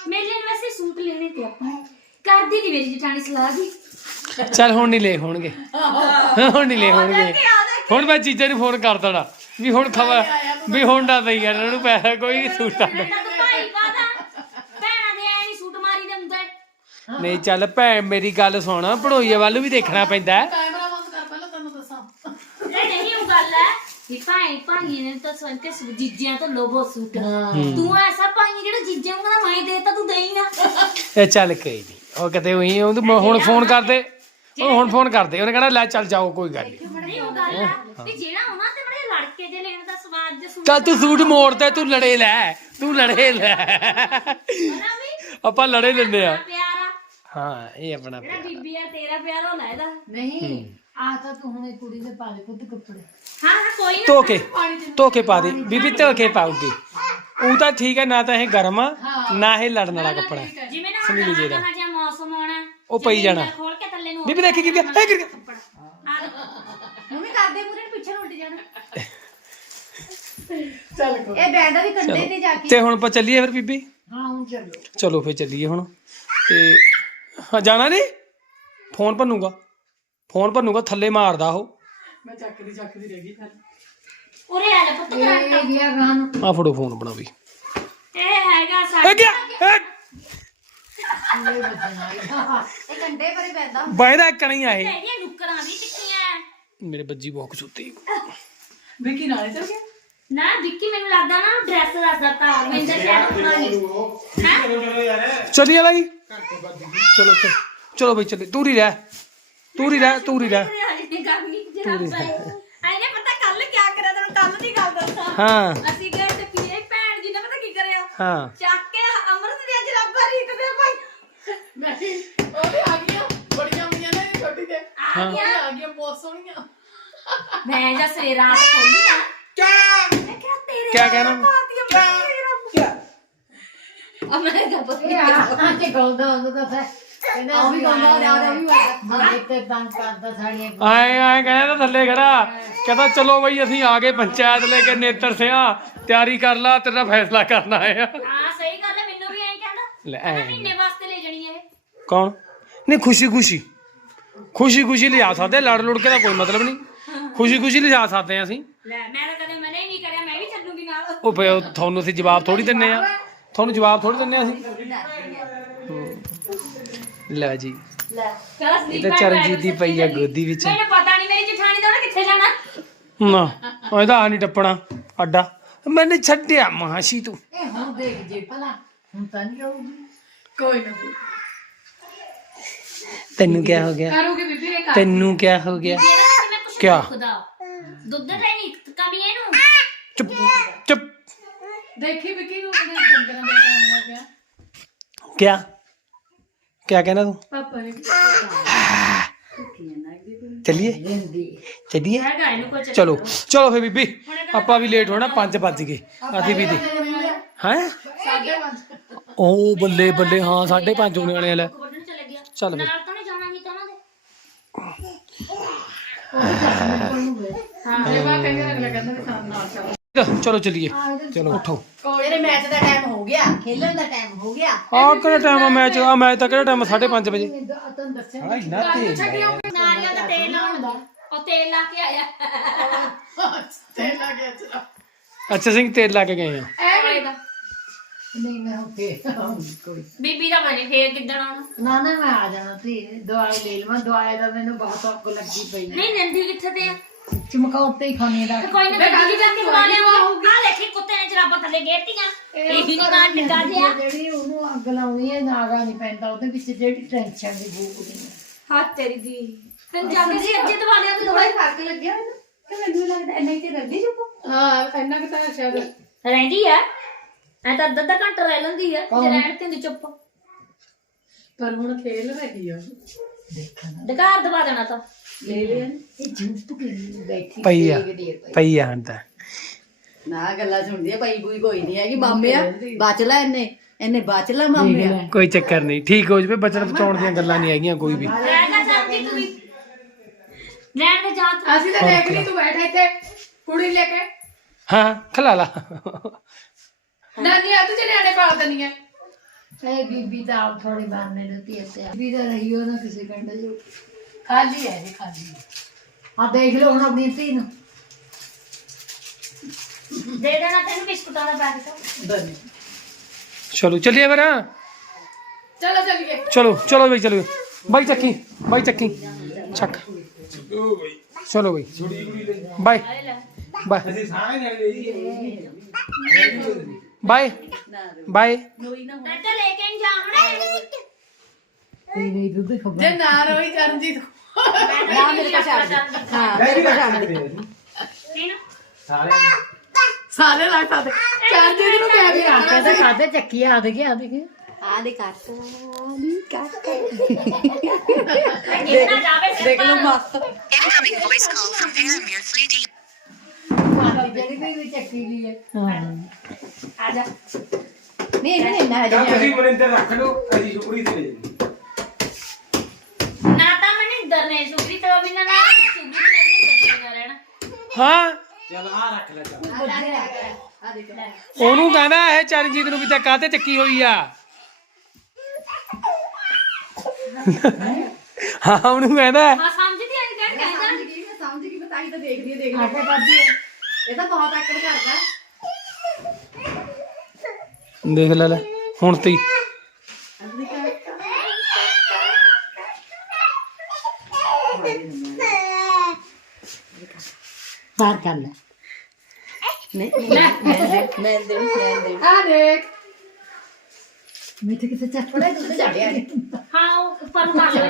ਮੇਲੇ ਨੂੰ ਵੈਸੇ ਸੂਟ ਲੈਣੇ ਤੇ ਆਪਾਂ ਕਰਦੀ ਦੀ ਮੇਰੀ ਜਟਾਣੀ ਸਲਾਹ ਦੀ? ਚੱਲ ਹੁਣ ਨਹੀਂ ਲੈ ਹੋਣਗੇ। ਹੁਣ ਨਹੀਂ ਲੈ ਹੋਣਗੇ। ਹੁਣ ਮੈਂ ਚੀਜ਼ਾਂ ਨੂੰ ਫੋਨ ਕਰ ਦੇਣਾ। ਵੀ ਹੁਣ ਖਬਰ ਵੀ ਹੁਣ ਨਾ ਦਈ ਯਾਰ ਇਹਨਾਂ ਨੂੰ ਪੈਸਾ ਕੋਈ ਨਹੀਂ ਸੂਟਾਂ ਦਾ। ਤਾਂ ਤੂੰ ਭਾਈ ਪਾਦਾ ਭੈਣਾਂ ਦੇ ਐ ਨਹੀਂ ਸੂਟ ਮਾਰੀ ਦੇ ਹੁੰਦੇ ਨਹੀਂ ਚੱਲ ਭੈਣ ਮੇਰੀ ਗੱਲ ਸੁਣ ਪੜੋਈਏ ਵੱਲ ਵੀ ਦੇਖਣਾ ਪੈਂਦਾ ਹੈ। ਕੈਮਰਾ ਬੰਦ ਕਰ ਪਹਿਲਾਂ ਤੈਨੂੰ ਦੱਸਾਂ। ਇਹ ਨਹੀਂ ਉਹ ਗੱਲ ਹੈ ਕਿ ਭਾਈ ਭਾਈ ਨੇ ਤਾਂ ਸੁਣ ਕੇ ਜੀਜਿਆਂ ਤੋਂ ਲੋਭੋ ਸੂਟ। ਤੂੰ ਐਸਾ ਭਾਈ ਜਿਹੜਾ ਜੀਜਿਆਂ ਨੂੰ ਕਹਿੰਦਾ ਮੈਂ ਦੇਤਾ ਤੂੰ ਦੇਈ ਨਾ। ਇਹ ਚੱਲ ਕੋਈ ਨਹੀਂ ਉਹ ਕਿਤੇ ਉਹੀ ਉਹਨੂੰ ਮੈਂ ਹੁਣ ਫੋਨ ਕਰਦੇ। ਉਹ ਹੁਣ ਫੋਨ ਕਰਦੇ ਉਹਨੇ ਕਹਿਣਾ ਲੈ ਚੱਲ ਜਾਓ ਕੋਈ ਗੱਲ ਨਹੀਂ। ਨਹੀਂ ਉਹ ਗੱਲ ਹੈ ਕਿ ਜਿਹੜਾ ਉਹਨਾਂ ਤੇ ਬੜੇ ਲੜਕੇ ਜੇ ਲੈਣ ਦਾ ਸਵਾਦ ਜੇ ਸੂਟ ਚੱਲ ਤੂੰ ਸੂਟ ਮੋੜ ਤੇ ਤੂੰ ਲੜੇ ਲੈ ਤੂੰ ਲੜੇ ਲੈ। ਵੀ? ਆਪਾਂ ਲੜੇ ਲੈਂਦੇ ਆ। ਪਿਆਰਾ ਹਾਂ ਇਹ ਆਪਣਾ ਜਿਹੜਾ ਬੀਬੀ ਆ ਤੇਰਾ ਪਿਆਰ ਉਹ ਲੈਦਾ ਨਹੀਂ ਆ ਤਾਂ ਤੂੰ ਹੁਣ ਇਹ ਕੁੜੀ ਦੇ ਪਾ ਲੈ ਖੁਦ ਕੱਪੜੇ। ਹਾਂ ਹਾਂ ਕੋਈ ਨਾ। ਧੋ ਕੇ ਧੋ ਕੇ ਪਾ ਦੇ। ਬੀਬੀ ਧੋ ਕੇ ਪਾਉਗੀ ਉਹ ਤਾਂ ਠੀਕ ਹੈ ਨਾ ਤਾਂ ਇਹ ਗਰਮ ਆ ਨਾ ਇਹ ਲੜਨ ਵਾਲਾ ਕੱਪੜਾ। ਹੈ। ਜਿਵੇਂ ਨਾ ਸੁਨੀਲ ਜੀ ਦਾ। ਹਾਂ ਜਿਹਾ ਮੌਸਮ ਆਉਣਾ ਉਹ ਪਈ ਜਾਣਾ। ਖੋਲ ਕੇ ਥੱਲੇ ਨੂੰ ਬੀਬੀ ਦੇਖੀ ਕੀ ਗਿਆ ਇਹ ਗਿਰ ਗਿਆ। ਮੰਮੀ ਕਰਦੇ ਪੂਰੇ ਨੂੰ ਪਿੱਛੇ ਨੂੰ ਉੱਡ ਜਾਣਾ। ਚੱਲ ਕੋ ਇਹ ਬੈਂਦਾ ਵੀ ਕੰਡੇ ਤੇ ਜਾ ਕੇ ਤੇ ਹੁਣ ਆਪਾਂ ਚੱਲੀਏ ਫਿਰ ਬੀਬੀ? ਹਾਂ ਹੁਣ ਚੱਲੋ। ਚਲੋ ਫਿਰ ਚੱਲੀਏ ਹੁਣ। ਤੇ ਹਾਂ ਜਾਣਾ ਨਹੀਂ? ਫੋਨ ਭੰਨੂਗਾ। ਫੋਨ ਭੰਨੂਗਾ ਥੱਲੇ ਮਾਰਦਾ ਉਹ। ਮੈਂ ਚੱਕਦੀ ਚੱਕਦੀ ਰਹਿ ਗਈ ਫਿਰ। ਉਰੇ ਆ ਲੈ ਪੁੱਤ ਕਰੰਟ ਇਹ ਗਿਆ ਗਾਨ ਆ ਫੜੋ ਫੋਨ ਬਣਾ ਵੀ। ਇਹ ਹੈਗਾ ਇਹ ਸਾਡਾ ਗਿਆ ਇਹ ਇਹ ਕੰਡੇ ਪਰੇ ਪੈਂਦਾ ਬਾਇਦਾ ਕਣੀ ਆ ਇਹ। ਇਹਦੀਆਂ ਨੁੱਕਰਾਂ ਵੀ ਟਿੱਕੀਆਂ ਮੇਰੇ ਬੱਜੀ ਬਹੁਤ ਸੁੱਤੀ ਵਿੱਕੀ ਨਾਲੇ ਚੱਲ ਗਿਆ? ਨਾ ਵਿੱਕੀ ਮੈਨੂੰ ਲੱਗਦਾ ਨਾ ਡਰੈਸ ਦੱਸਦਾ ਤਾਂ। ਹੋਰ ਮੈਂ ਇੰਦਰ ਸ਼ਾਇਦ ਬਣਾਣੀ ਹੈ? ਚੱਲੀਏ ਬਾਈ। ਚਲੋ ਚਲੋ। ਚਲੋ ਬਈ ਚੱਲੇ। ਤੂੰ ਹੀ ਰਹਿ। ਤੂੰ ਹੀ ਰਹਿ ਤੂੰ ਹੀ ਰਹਿ। ਆਇਨੇ ਪਤਾ ਕੱਲ ਕੀ ਕਰਿਆ ਤੈਨੂੰ ਕੱਲ ਦੀ ਗੱਲ ਦੱਸਾਂ। ਹਾਂ। ਅਸੀਂ ਗਏ ਤੇ ਪੀਏ ਭੈਣ ਜੀ ਨੇ ਪਤਾ ਕੀ ਕਰਿਆ? ਹਾਂ। ਚੱਕ ਕੇ ਅੰਮ੍ਰਿਤ ਦੀਆਂ ਜਰਾਬਾਂ ਰੀਤ ਦੇ ਭਾਈ। ਮੈਂ ਉਹ ਵੀ ਆ ਗਈਆਂ। ਬੜੀਆਂ ਮੀਆਂ ਨੇ ਛੋਟੀ ਤੇ। ਆ ਗਿਆ ਆ ਗਈਆਂ ਬਹੁਤ ਸੋਹਣੀਆਂ। ਮੈਂ ਜਾਂ ਸਵੇਰਾ ਰਾਤ ਖੋਲੀ ਨਾ ਮੈਂ ਕਿਹਾ ਤੇਰੇ ਕਿਆ ਕਹਿਣਾ? ਆ ਮੈਂ ਤਾਂ ਬਸ ਇਹ ਆ ਤੇ ਗਲਦਾ ਹੁੰਦਾ ਤਾਂ ਫਿਰ ਕਹਿੰਦਾ ਉਹ ਵੀ ਗਾਉਂਦਾ ਉਹਦਾ ਉਹਦਾ ਵੀ ਵਾਦਾ ਹਾਂ ਤੇ ਤੰਗ ਕਰਦਾ ਸਾੜੀਆਂ ਆਏ ਆਏ ਕਹਿੰਦਾ ਤਾਂ ਥੱਲੇ ਖੜਾ। ਕਹਿੰਦਾ ਚਲੋ ਬਈ ਅਸੀਂ ਆ ਗਏ ਪੰਚਾਇਤ ਲੈ ਕੇ ਨੇਤਰ ਸਿਆ। ਤਿਆਰੀ ਕਰ ਲਾ ਤੇਰਾ ਫੈਸਲਾ ਕਰਨਾ ਆਇਆ ਹਾਂ ਸਹੀ ਗੱਲ ਹੈ ਮੈਨੂੰ ਵੀ ਐਂ ਕਹਿੰਦਾ। ਲੈ ਐਂ। ਮਹੀਨੇ ਵਾਸਤੇ ਲੈ ਜਾਣੀ ਇਹ। ਕੌਣ? ਨਹੀਂ ਖੁਸ਼ੀ ਖੁਸ਼ੀ ਖੁਸ਼ੀ ਖੁਸ਼ੀ ਲਿਜਾ ਸਕਦੇ ਲੜ ਲੁੜ ਕੇ ਦਾ ਕੋਈ ਮਤਲਬ ਨਹੀਂ। ਖੁਸ਼ੀ ਖੁਸ਼ੀ ਲਿਜਾ ਸਕਦੇ ਹਾਂ ਅਸੀਂ। ਲੈ ਮੈਂ ਤਾਂ ਕਦੇ ਮਨੇ ਹੀ ਨਹੀਂ ਕਰਿਆ ਮੈਂ ਵੀ ਚੱਲੂਗੀ ਨਾਲ। ਉਹ ਫਿਰ ਤੁਹਾਨੂੰ ਅਸੀਂ ਜਵਾਬ ਥੋੜੀ ਦਿੰਨੇ ਆ। ਤੁਹਾਨੂੰ ਜਵਾਬ ਥੋੜੀ ਦਿੰਨੇ ਆ ਅਸੀਂ? ਲੈ ਜੀ। ਚਲ ਇਹ ਤਾਂ ਚਰਨਜੀਤ ਦੀ ਪਈ ਆ ਗੋਦੀ ਵਿੱਚ। ਮੈਨੂੰ ਪਤਾ ਨਹੀਂ ਮੇਰੀ ਜਠਾਣੀ ਦਾ ਉਹਨੇ ਕਿੱਥੇ ਜਾਣਾ। ਨਾ ਇਹਦਾ ਆ ਨਹੀਂ ਟੱਪਣਾ ਅੱਡਾ। ਮੈਨੇ ਛੱਡਿਆ ਮਹਾਸ਼ੀ ਤੂੰ। ਇਹ ਹੁਣ ਦੇਖ ਜੇ ਭਲਾ ਹੁਣ ਤਾਂ ਨਹੀਂ ਆਉਗੀ ਕੋਈ ਨਾ ਤੈਨੂੰ ਕੀ ਹੋ ਗਿਆ? ਕਰੂਗੀ ਬੀਬੀ ਇਹ ਕਰ। ਤੈਨੂੰ ਕੀ ਹੋ ਗਿਆ? ਕਿਆ? ਦੁੱਧ ਦਾ ਨਹੀਂ ਕਮੀ ਇਹਨੂੰ। ਚੁੱਪ। ਦੇਖੀ ਵਿੱਕੀ ਨੂੰ ਆਪਣੇ ਡੰਗਰਾਂ ਦੇ ਕੰਮ ਹੋ ਗਿਆ? ਕਿਆ? ਕਿਆ ਕਹਿਣਾ ਤੂੰ? ਪਾਪਾ ਨੇ ਚੱਲੀਏ? ਚੱਲੀਏ? ਹੈਗਾ ਇਹਨੂੰ ਕੁਝ ਚਲੋ ਚਲੋ ਫੇ ਬੀਬੀ ਆਪਾਂ ਵੀ ਲੇਟ ਹੋਣਾ 5 ਵੱਜ ਗਏ। ਅਸੀਂ ਵੀ ਦੇ ਹੈ? ਉਹ ਬੱਲੇ ਬੱਲੇ ਹਾਂ 5:30 ਹੋਣੇ ਵਾਲੇ ਆ ਲੈ ਵੱਢਣ ਚਲੇ ਗਿਆ। ਚੱਲ ਫੇ ਨਾਲ ਤਾਂ ਨਹੀਂ ਜਾਣਾ ਨਹੀਂ ਤਾਂ ਉਹਨਾਂ ਦੇ। ਜੇ ਮੈਂ ਕਹਿੰਦੀ ਅਗਲਾ ਕਹਿੰਦਾ ਵੀ ਸਾਨੂੰ ਨਾਲ ਚੱਲ। ਚਲੋ ਚੱਲੀਏ। ਚਲੋ ਉਠੋ। ਤੇਰੇ ਮੈਚ ਦਾ ਟਾਈਮ ਹੋ ਗਿਆ। ਖੇਲਣ ਦਾ ਟਾਈਮ ਹੋ ਗਿਆ। ਆ ਕਿਹੜਾ ਟਾਈਮ ਆ ਮੈਚ? ਆ ਮੈਚ ਤਾਂ ਕਿਹੜਾ ਟਾਈਮ 5:30 ਵਜੇ। ਤੈਨੂੰ ਦੱਸਿਆ ਨਾਰੀਅਲ ਦਾ ਤੇਲ ਲਾਉਣ ਦਾ ਉਹ ਤੇਲ ਲਾ ਕੇ ਆਇਆ। ਤੇ ਲੱਗੇ ਚਲਾ ਅੱਛਾ ਸਿੰਘ ਤੇਲ ਲਾ ਕੇ ਗਏ ਆ। ਨਹੀਂ ਮੈਂ ਹੋ ਕੇ ਕੋਈ ਬੀਬੀ ਦਾ ਬਣੇ ਫੇਰ ਕਿੱਦਣ ਆਉਣਾ? ਨਾ ਨਾ ਮੈਂ ਆ ਜਾਣਾ ਤੇ ਦਵਾਈ ਲੈ ਲਵਾਂ। ਦਵਾਈ ਦਾ ਮੈਨੂੰ ਬਹੁਤ ਅੱਗ ਲੱਗੀ ਪਈ ਹੈ ਨਹੀਂ ਨੰਦੀ ਕਿੱਥੇ ਤੇ ਆ? ਚਮਕੌਰ ਤੇ ਹੀ ਖਾਣੇ ਦਾ। ਤੇ ਕੋਈ ਨਾ ਗੱਡੀ ਜਾ ਕੇ ਬੁਲਾ ਲਿਆ ਆ ਦੇਖੀ ਕੁੱਤੇ ਨੇ ਜਰਾਬਾਂ ਥੱਲੇ ਗੇਟੀਆਂ ਇਹ ਵੀ ਕਾਂ ਟਿਕਾ ਜਿਆ ਜਿਹੜੀ ਉਹਨੂੰ ਅੱਗ ਲਾਉਣੀ ਹੈ ਨਾਗਾ ਨਹੀਂ ਪੈਂਦਾ ਉਹਦੇ ਵਿੱਚ ਜਿਹੜੀ ਟੈਨਸ਼ਨ ਦੀ ਨਹੀਂ ਹੈ। ਹੱਥ ਤੇਰੀ ਦੀ। ਤੈਨੂੰ ਜਾ ਕੇ ਜੀ ਅੱਜੇ ਦਵਾਲਿਆਂ ਦੀ ਦਵਾਈ ਫ਼ਰਕ ਲੱਗਿਆ ਮੈਨੂੰ ਕਿ ਮੈਨੂੰ ਵੀ ਲੱਗਦਾ ਇੰਨਾ ਹੀ ਤੇ ਰਹਿੰਦੀ ਚੁੱਪ। ਹਾਂ ਇੰਨਾ ਕਿ ਤਾਂ ਸ਼ਾਇਦ ਰਹਿੰਦੀ ਆ ਐ ਤਾਂ ਅੱਧਾ ਅੱਧਾ ਘੰਟਾ ਰਹਿ ਲੈਂਦੀ ਆ ਜੇ ਰਹਿਣ ਤੇ ਹੁੰਦੀ ਚੁੱਪ। ਪਰ ਹੁਣ ਖੇਲ ਰਹੀ ਆ। ਡਕਾਰ ਦਵਾ ਦੇਣਾ ਤਾਂ। ਲੈ ਲਿਆ ਇਹ ਚੁੱਪ ਕੇ ਬੈਠੀ ਪਈ ਆ ਪਈ ਆ ਹੁਣ ਤਾਂ। ਨਾ ਗੱਲਾਂ ਸੁਣਦੀ ਆ ਪਈ ਬੂਈ ਕੋਈ ਨਹੀਂ ਹੈਗੀ। ਮਾਮਿਆ ਬਚ ਲੈ ਇਹਨੇ ਇਹਨੇ ਬਚ ਲੈ ਮਾਮਿਆ ਕੋਈ ਚੱਕਰ ਨਹੀਂ ਠੀਕ ਹੋ ਜਵੇ ਬਚਣ ਬਚਾਉਣ ਦੀਆਂ ਗੱਲਾਂ ਨਹੀਂ ਹੈਗੀਆਂ ਕੋਈ ਵੀ। ਤੂੰ ਰਹਿਣ ਦੇ ਜਾ ਤੂੰ। ਅਸੀਂ ਤਾਂ ਦੇਖ ਲਈ ਤੂੰ ਬੈਠਾ ਇੱਥੇ ਕੁੜੀ ਲੈ ਕੇ। ਹਾਂ ਖਲਾ ਲਾ। ਨਾਨੀ ਆ ਤੂੰ ਜਿਹੜੇ ਆਣੇ ਪਾਲ ਦਨੀ ਆ। ਇਹ ਬੀਬੀ ਤਾਂ ਆਪ ਥੋੜੀ ਬਾਨੇ ਨੂੰ ਧੀ ਤੇ ਬੀਬੀ ਦਾ ਰਹੀ ਉਹ ਨਾ ਕਿਸੇ ਕੰਡੇ ਜੋ ਖਾਲੀ ਹੈ ਜੀ ਖਾਲੀ ਆ ਦੇਖ ਲਓ ਹੁਣ ਆਪਣੀ ਧੀ ਨੂੰ। ਦੇ ਦੇਣਾ ਤੈਨੂੰ ਬਿਸਕੁਟਾਂ ਦਾ ਪੈਕਟ? ਚਲੋ ਚੱਲੀਏ ਫਿਰ। ਚਲੋ ਚੱਲੀਏ। ਚਲੋ ਚਲੋ ਬਈ ਚਲੋ ਬਾਈ ਚੱਕੀ ਬਾਈ ਚੱਕੀ। ਚੱਕ। ਚਲੋ ਬਈ। ਬਾਈ। ਬਾਈ। ਬਾਈ। ਬਾਈ। ਮੈਂ ਤਾਂ ਲੈ ਕੇ ਨਹੀਂ ਜਾਣਾ। ਜੇ ਨਾ ਰੋਈ ਚਰਨਜੀਤ ਨਾ ਮੇਰੇ ਕੋਲ ਦੇ ਹਾਂ ਮੇਰੇ ਕੋਲ ਦੇ ਤੈਨੂੰ ਸਾਰੇ ਲੱਗ ਸਕਦੇ ਚਰਨਜੀਤ ਨੂੰ ਕਹਿ ਵੀ ਰੱਖ ਕਹਿੰਦਾ ਖਾਦੇ ਚੱਕੀ ਆ ਦੇ ਗਿਆ ਦੇ ਗਿਆ ਆ ਦੇ ਕਰ ਜਾਵੇ ਸਿਰ ਦੇਖ ਲਓ। ਮਸਤ Incoming voice call from Paramir 3D. ਮਾਰੀ ਜਿਹੜੀ ਵੀ ਚੱਕੀ ਗਈ ਹੈ ਆ ਜਾ ਨਹੀਂ ਇਹਨੇ ਇੰਨਾ ਹੈ ਤੁਸੀਂ ਮਨਿੰਦਰ ਰੱਖ ਲਓ ਅਸੀਂ ਸ਼ੁਕਰੀ ਤੇ ਲੈ ਨਾ ਮਨਿੰਦਰ ਨੇ? ਸੁਗਰੀ ਤੋਂ ਬਿਨਾਂ ਨਾ ਸੁਗਰੀ ਨੇ ਬਿਨਾਂ ਰਹਿਣਾ। ਹਾਂ। ਚਲ ਆ ਰੱਖ ਲੈ ਚੱਲ। ਉਹਨੂੰ ਕਹਿੰਦਾ ਇਹ ਚਰਨਜੀਤ ਨੂੰ ਵੀ ਤਾਂ ਕਾਹਤੇ ਚੱਕੀ ਹੋਈ ਆ। ਹਾਂ ਉਹਨੂੰ ਕਹਿੰਦਾ ਹਾਂ। ਸਮਝਦੀ ਆ ਕਿ ਕਹਿੰਦਾ। ਸਮਝ ਗਈ ਮੈਂ ਸਮਝ ਗਈ ਬਤਾਈ ਤਾਂ ਦੇਖਦੀ ਆ ਦੇਖ ਆਟਾ ਕਰਦੀ ਹੈ ਇਹ ਤਾਂ ਬਹੁਤ ਆਕੜ ਕਰਦਾ ਦੇਖ ਲੈ ਲੈ ਹੁਣ ਤੇ। ਹੀ। ਲੈ। ਮੈਂ ਦੇ ਮੈਂ ਦੇ ਆ ਦੇਖ। ਮਿੱਠੇ ਕਿਤੇ ਚੱਕ ਥੋੜਾ ਦੁੱਧ ਚੜਿਆ ਨੇ ਹਾਂ ਉਹ ਉੱਪਰ ਨੂੰ ਕਰ ਲੈ।